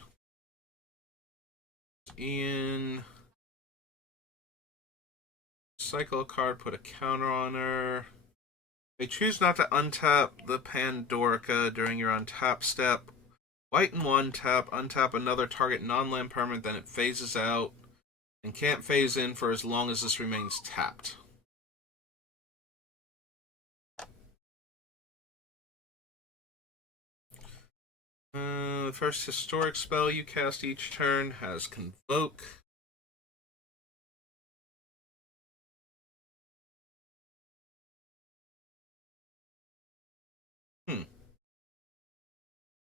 Ian. Cycle a card, put a counter on her. They choose not to untap the Pandorica during your untap step. White and 1 tap, untap another target non-land permanent, then it phases out and can't phase in for as long as this remains tapped. The first historic spell you cast each turn has Convoke.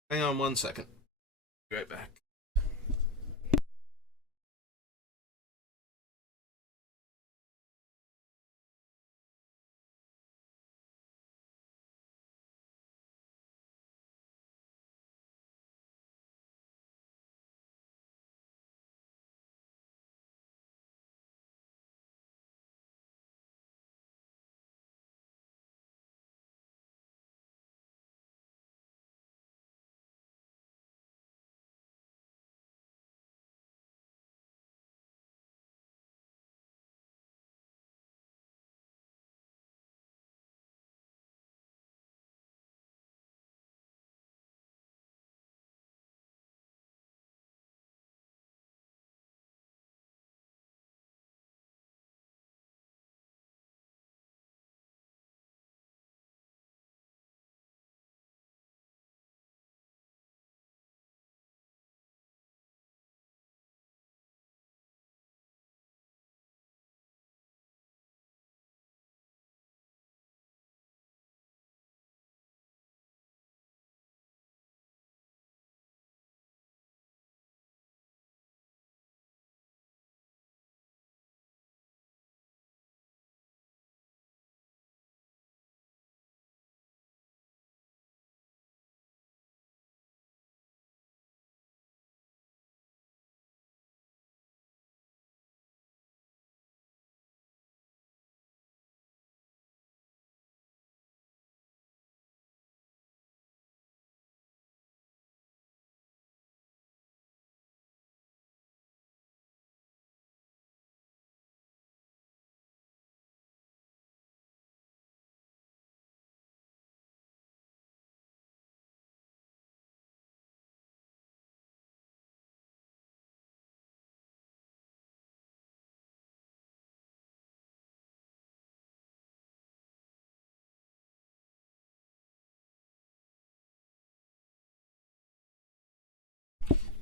Hang on 1 second. Be right back.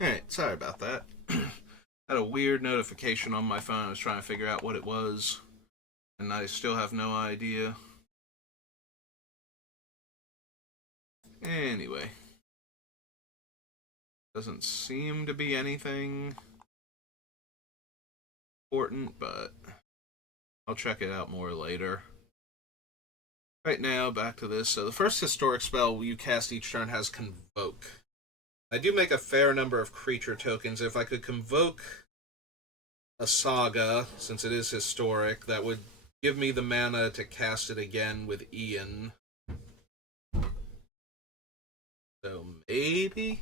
Alright, sorry about that. Had a weird notification on my phone. I was trying to figure out what it was, and I still have no idea. Anyway, doesn't seem to be anything important, but I'll check it out more later. Right now, back to this. So the first historic spell you cast each turn has Convoke. I do make a fair number of creature tokens. If I could Convoke a Saga, since it is historic, that would give me the mana to cast it again with Ian. So maybe?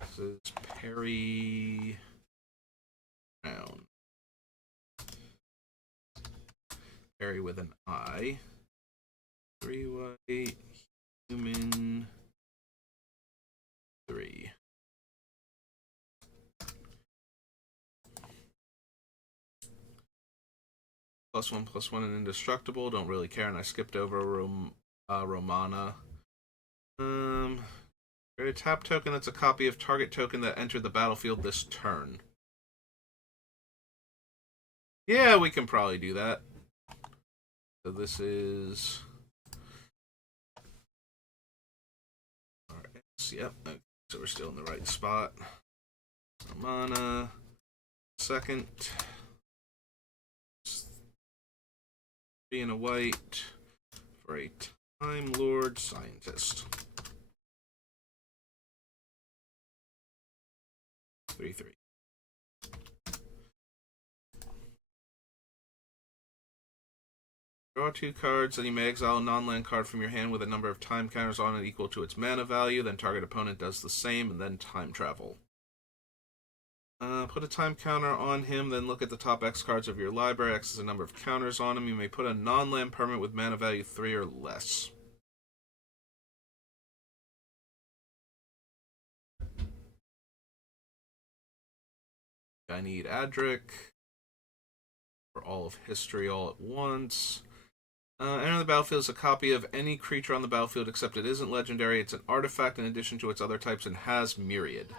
This is Perry Brown. Perry with an I. 3 white, human, 3. +1/+1 and indestructible. Don't really care, and I skipped over Romana. A tap token that's a copy of target token that entered the battlefield this turn. Yeah, we can probably do that. So this is RS, yep. Okay, so we're still in the right spot. Romana, second. 3 and a white for a Time Lord Scientist. 3/3. Draw 2 cards, then you may exile a non-land card from your hand with a number of time counters on it equal to its mana value. Then target opponent does the same, and then time travel. Put a time counter on him, then look at the top X cards of your library. X is a number of counters on him. You may put a non-land permanent with mana value 3 or less. I need Adric for all of history all at once. Enter the battlefield is a copy of any creature on the battlefield except it isn't legendary. It's an artifact in addition to its other types and has Myriad.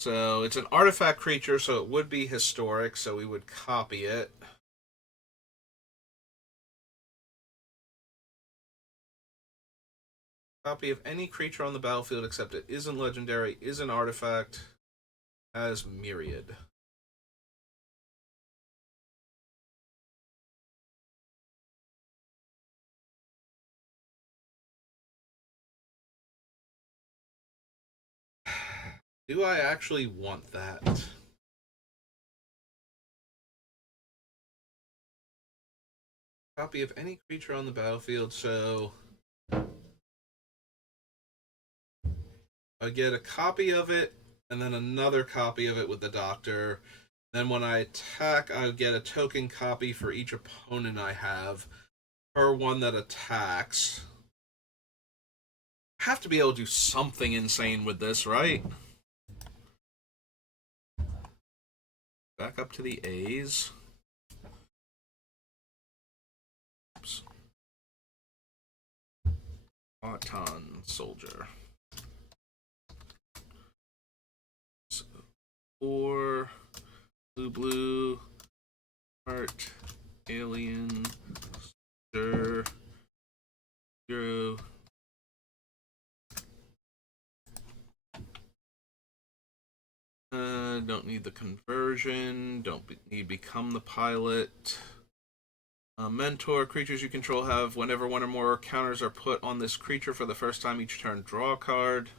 So it's an artifact creature, so it would be historic, so we would copy it. Copy of any creature on the battlefield except it isn't legendary, is an artifact, has Myriad. Do I actually want that? Copy of any creature on the battlefield, so I get a copy of it, and then another copy of it with the Doctor. Then when I attack, I get a token copy for each opponent I have, per one that attacks. I have to be able to do something insane with this, right? Back up to the A's. Oops. Auton Soldier. So, 4 blue, heart, alien, stir, 0. Don't need the conversion. Don't need become the pilot. Mentor. Creatures you control have whenever one or more counters are put on this creature for the first time each turn, draw a card.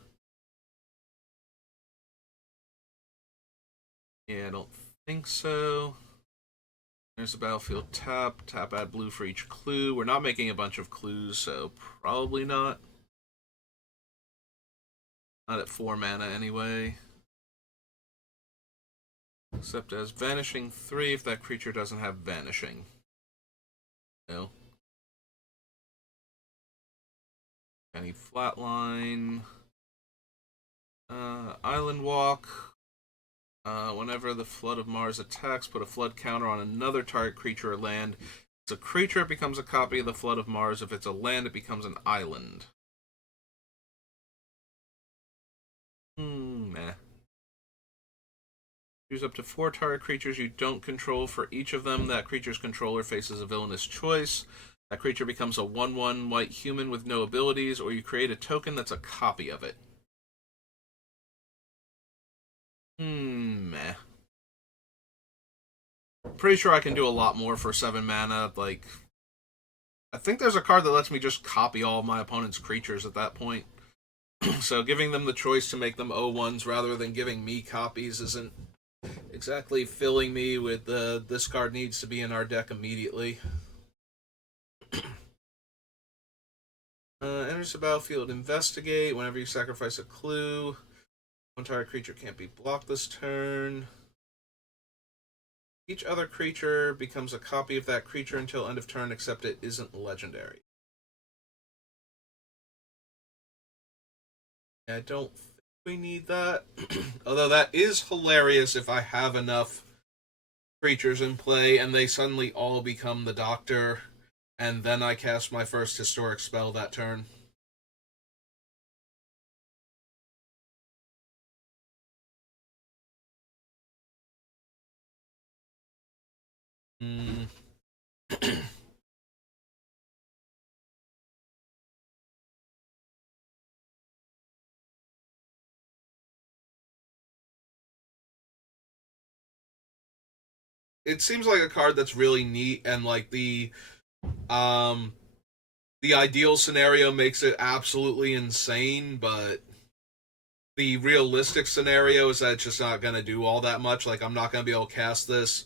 Yeah, I don't think so. There's a battlefield tap. Tap, add blue for each clue. We're not making a bunch of clues, so probably not. Not at 4 mana anyway. Except as Vanishing 3 if that creature doesn't have Vanishing. No. I need Flatline. Island Walk. Whenever the Flood of Mars attacks, put a flood counter on another target creature or land. If it's a creature, it becomes a copy of the Flood of Mars. If it's a land, it becomes an island. Meh. Choose up to 4 target creatures you don't control. For each of them, that creature's controller faces a villainous choice. That creature becomes a 1/1 white human with no abilities, or you create a token that's a copy of it. Meh. Pretty sure I can do a lot more for 7 mana. Like, I think there's a card that lets me just copy all of my opponent's creatures at that point. So giving them the choice to make them O1s rather than giving me copies isn't exactly filling me with this card needs to be in our deck immediately. Enters the battlefield, investigate. Whenever you sacrifice a clue, one target creature can't be blocked this turn. Each other creature becomes a copy of that creature until end of turn, except it isn't legendary. I don't think we need that. Although that is hilarious if I have enough creatures in play and they suddenly all become the Doctor, and then I cast my first historic spell that turn. Mm. It seems like a card that's really neat, and like um the ideal scenario makes it absolutely insane, but the realistic scenario is that it's just not gonna do all that much. Like, I'm not gonna be able to cast this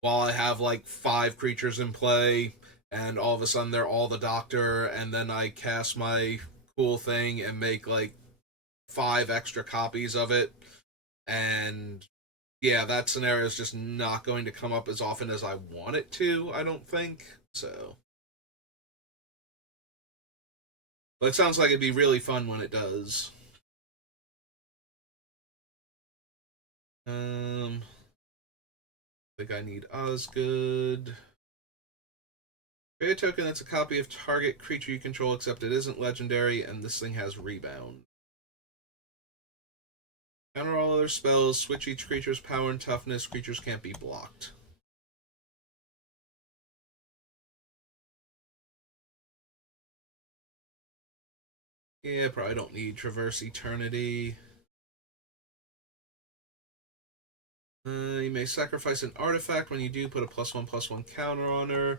while I have like 5 creatures in play, and all of a sudden they're all the Doctor, and then I cast my cool thing and make like 5 extra copies of it, and yeah, that scenario is just not going to come up as often as I want it to, I don't think. So, but it sounds like it'd be really fun when it does. I think I need Osgood. Create a token that's a copy of target creature you control, except it isn't legendary, and this thing has rebound. Counter all other spells, switch each creature's power and toughness, creatures can't be blocked. Yeah, probably don't need Traverse Eternity. You may sacrifice an artifact. When you do, put a +1/+1 counter on her.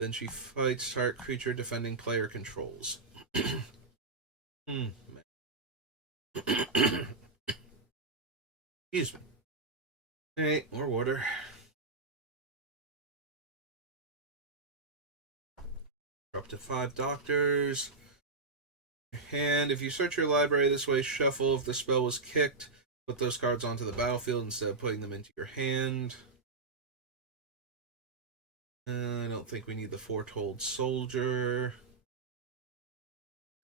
Then she fights target creature defending player controls. Excuse me. Alright, more water. Up to 5 doctors. And if you search your library this way, shuffle. If the spell was kicked, put those cards onto the battlefield instead of putting them into your hand. I don't think we need the Foretold Soldier.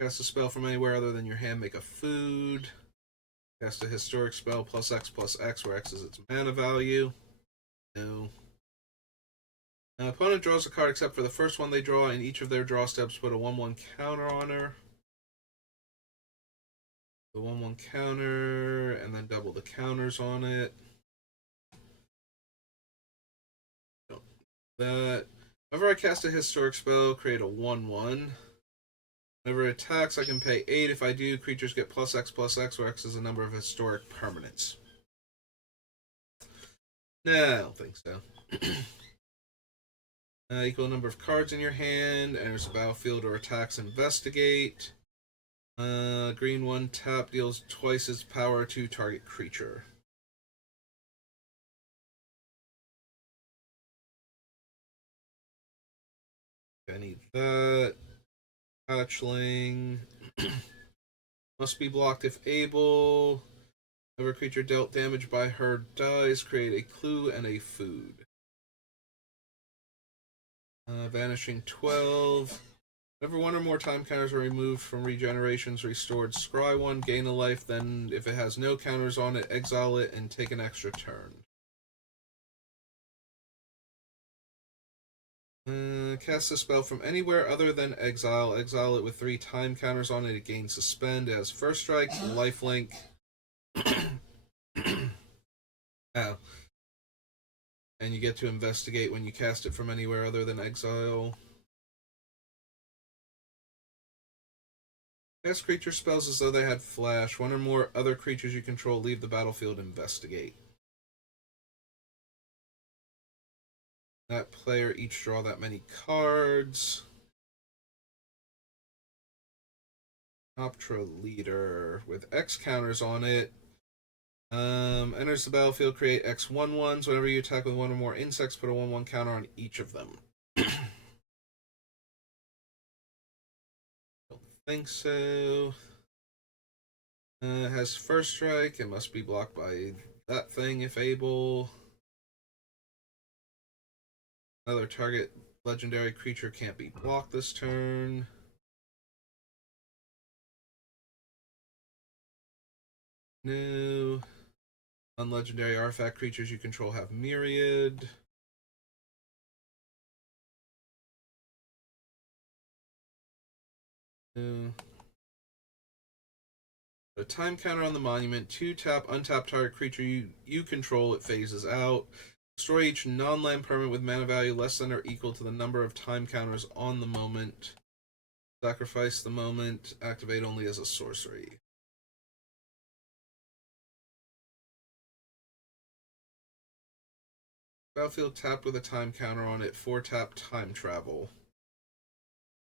Cast a spell from anywhere other than your hand, make a food. Cast a historic spell +X/+X, where X is its mana value. No. Opponent draws a card except for the first one they draw. In each of their draw steps, put a 1/1 counter on her. The 1/1 counter, and then double the counters on it. That. Whenever I cast a historic spell, create a 1/1. Whenever it attacks, I can pay 8. If I do, creatures get +X/+X, where X is a number of historic permanents. Nah, I don't think so. Equal number of cards in your hand. Enters the battlefield or attacks, investigate. Green 1 tap deals twice its power to target creature. I need that. Hatchling. Must be blocked if able. Whenever a creature dealt damage by her dies, create a clue and a food. Vanishing 12. Whenever one or more time counters are removed from regenerations restored, scry one, gain a life, then if it has no counters on it, exile it and take an extra turn. Cast a spell from anywhere other than exile. Exile it with 3 time counters on it. It gains suspend. It has first strike, lifelink. Oh. And you get to investigate when you cast it from anywhere other than exile. Cast creature spells as though they had flash. One or more other creatures you control leave the battlefield, investigate. That player each draw that many cards. Optra Leader with X counters on it. Enters the battlefield, create X 1/1s. Whenever you attack with one or more insects, put a 1/1 counter on each of them. Don't think so. It has first strike. It must be blocked by that thing if able. Another target legendary creature can't be blocked this turn. No. Unlegendary artifact creatures you control have myriad. No. A time counter on the monument. 2-tap, untap target creature you control, it phases out. Destroy each non-land permanent with mana value less than or equal to the number of time counters on the moment. Sacrifice the moment. Activate only as a sorcery. Battlefield tapped with a time counter on it. 4-tap time travel.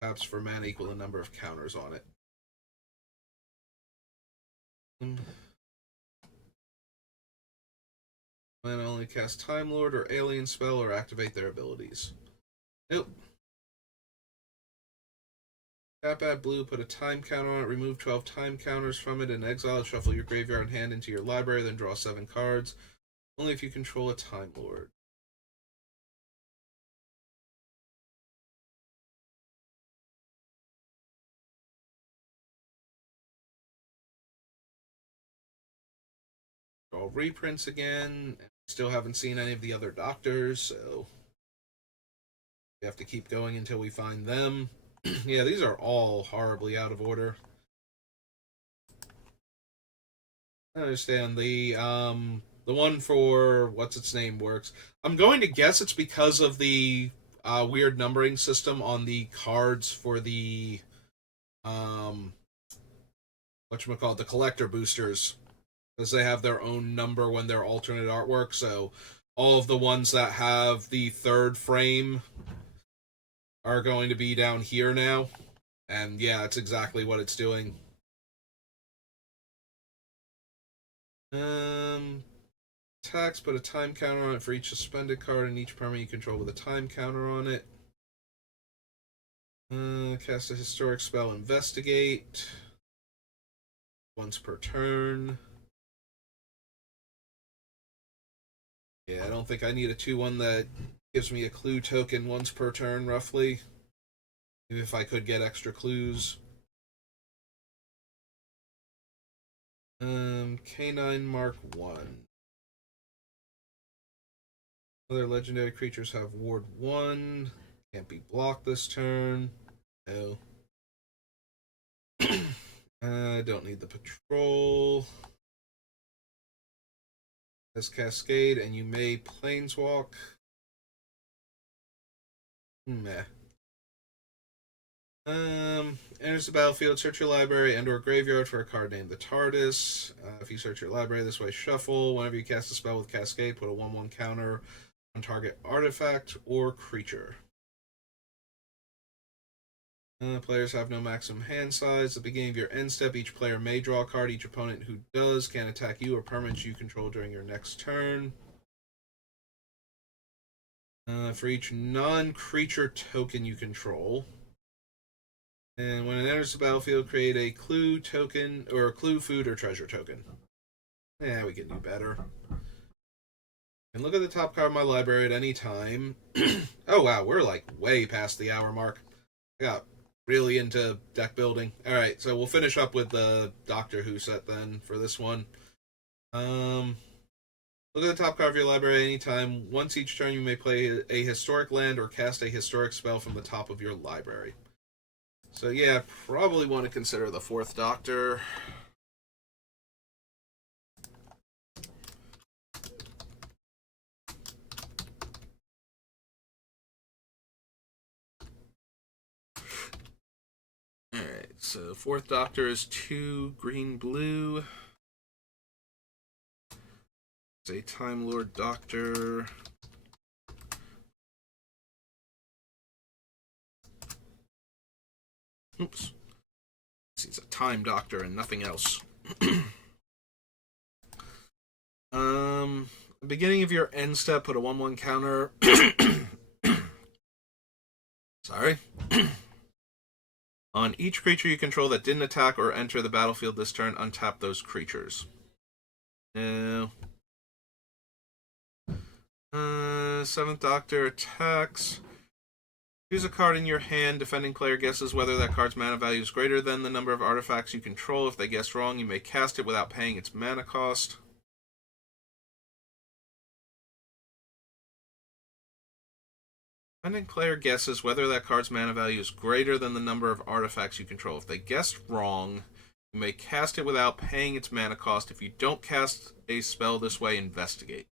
Taps for mana equal the number of counters on it. Mana only cast Time Lord or Alien spell or activate their abilities. Nope. Tap add blue, put a time counter on it, remove 12 time counters from it, and exile, shuffle your graveyard hand into your library, then draw 7 cards. Only if you control a Time Lord. Draw reprints again. Still haven't seen any of the other doctors, so we have to keep going until we find them. Yeah, these are all horribly out of order. I understand the one for what's its name works. I'm going to guess it's because of the weird numbering system on the cards for the whatchamacallit, the collector boosters, because they have their own number when they're alternate artwork. So all of the ones that have the third frame are going to be down here now. And yeah, that's exactly what it's doing. Attacks, put a time counter on it for each suspended card and each permanent you control with a time counter on it. Cast a historic spell, investigate. Once per turn. Yeah, I don't think I need a 2/1 that gives me a clue token once per turn, roughly. Even if I could get extra clues. Canine Mark 1. Other legendary creatures have Ward 1. Can't be blocked this turn. No. I don't need the patrol. Has Cascade, and you may planeswalk. Meh. Enters the battlefield, search your library and or graveyard for a card named the TARDIS. If you search your library this way, shuffle. Whenever you cast a spell with Cascade, put a 1/1 counter on target artifact or creature. Players have no maximum hand size. At the beginning of your end step, each player may draw a card. Each opponent who does can attack you or permanents you control during your next turn. For each non-creature token you control. And when it enters the battlefield, create a clue token, or a clue, food, or treasure token. Yeah, we can do better. And look at the top card of my library at any time. Oh wow, we're like way past the hour mark. I got really into deck building. Alright, so we'll finish up with the Doctor Who set then for this one. Um, Look at the top card of your library anytime. Once each turn, you may play a historic land or cast a historic spell from the top of your library. So yeah, probably want to consider the fourth Doctor. Alright, so fourth Doctor is 2 green blue. It's a Time Lord Doctor. Oops. He's a Time Doctor and nothing else. Beginning of your end step, put a 1/1 counter. Sorry. On each creature you control that didn't attack or enter the battlefield this turn, untap those creatures. No. Seventh Doctor attacks. Choose a card in your hand. Defending player guesses whether that card's mana value is greater than the number of artifacts you control. If they guess wrong, you may cast it without paying its mana cost. Defending player guesses whether that card's mana value is greater than the number of artifacts you control. If they guessed wrong, you may cast it without paying its mana cost. If you don't cast a spell this way, investigate.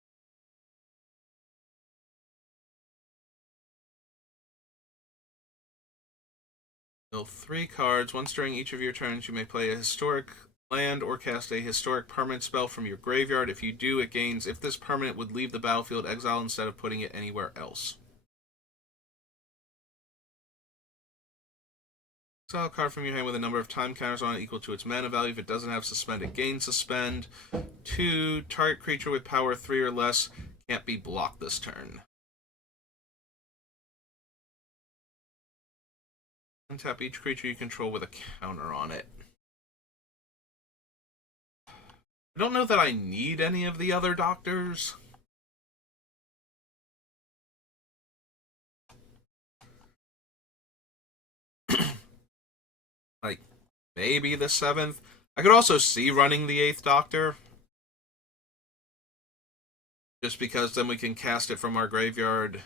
Mill 3 cards. Once during each of your turns, you may play a historic land or cast a historic permanent spell from your graveyard. If you do, it gains if this permanent would leave the battlefield, exile instead of putting it anywhere else. Exile a card from your hand with a number of time counters on it equal to its mana value. If it doesn't have suspend, it gains suspend. 2. Target creature with power 3 or less can't be blocked this turn. Untap each creature you control with a counter on it. I don't know that I need any of the other Doctors. Like, maybe the 7th. I could also see running the 8th Doctor. Just because then we can cast it from our graveyard.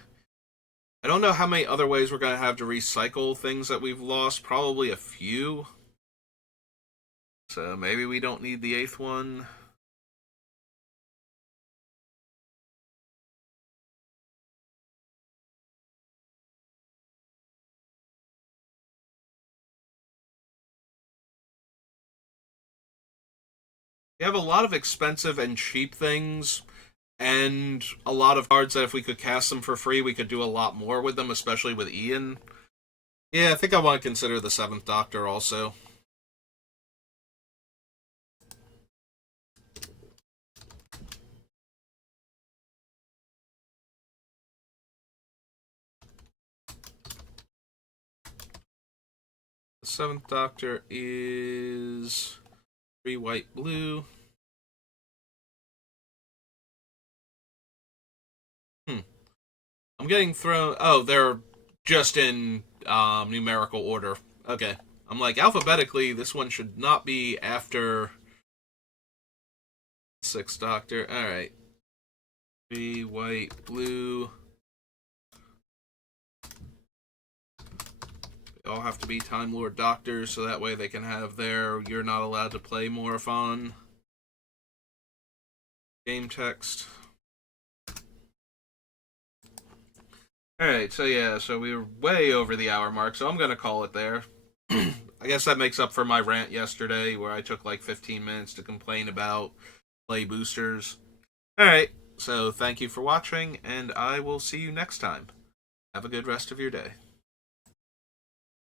I don't know how many other ways we're going to have to recycle things that we've lost. Probably a few. So maybe we don't need the 8th one. We have a lot of expensive and cheap things, and a lot of cards that if we could cast them for free, we could do a lot more with them, especially with Ian. Yeah, I think I want to consider the 7th Doctor also. The 7th Doctor is 3 white blue. I'm getting thrown. Oh, they're just in numerical order. Okay. I'm like, alphabetically, this one should not be after 6th Doctor. Alright. 3 white, blue. They all have to be Time Lord Doctors, so that way they can have their "you're not allowed to play Morophon" game text. Alright, so yeah, so we were way over the hour mark, so I'm going to call it there. I guess that makes up for my rant yesterday, where I took like 15 minutes to complain about play boosters. Alright, so thank you for watching, and I will see you next time. Have a good rest of your day.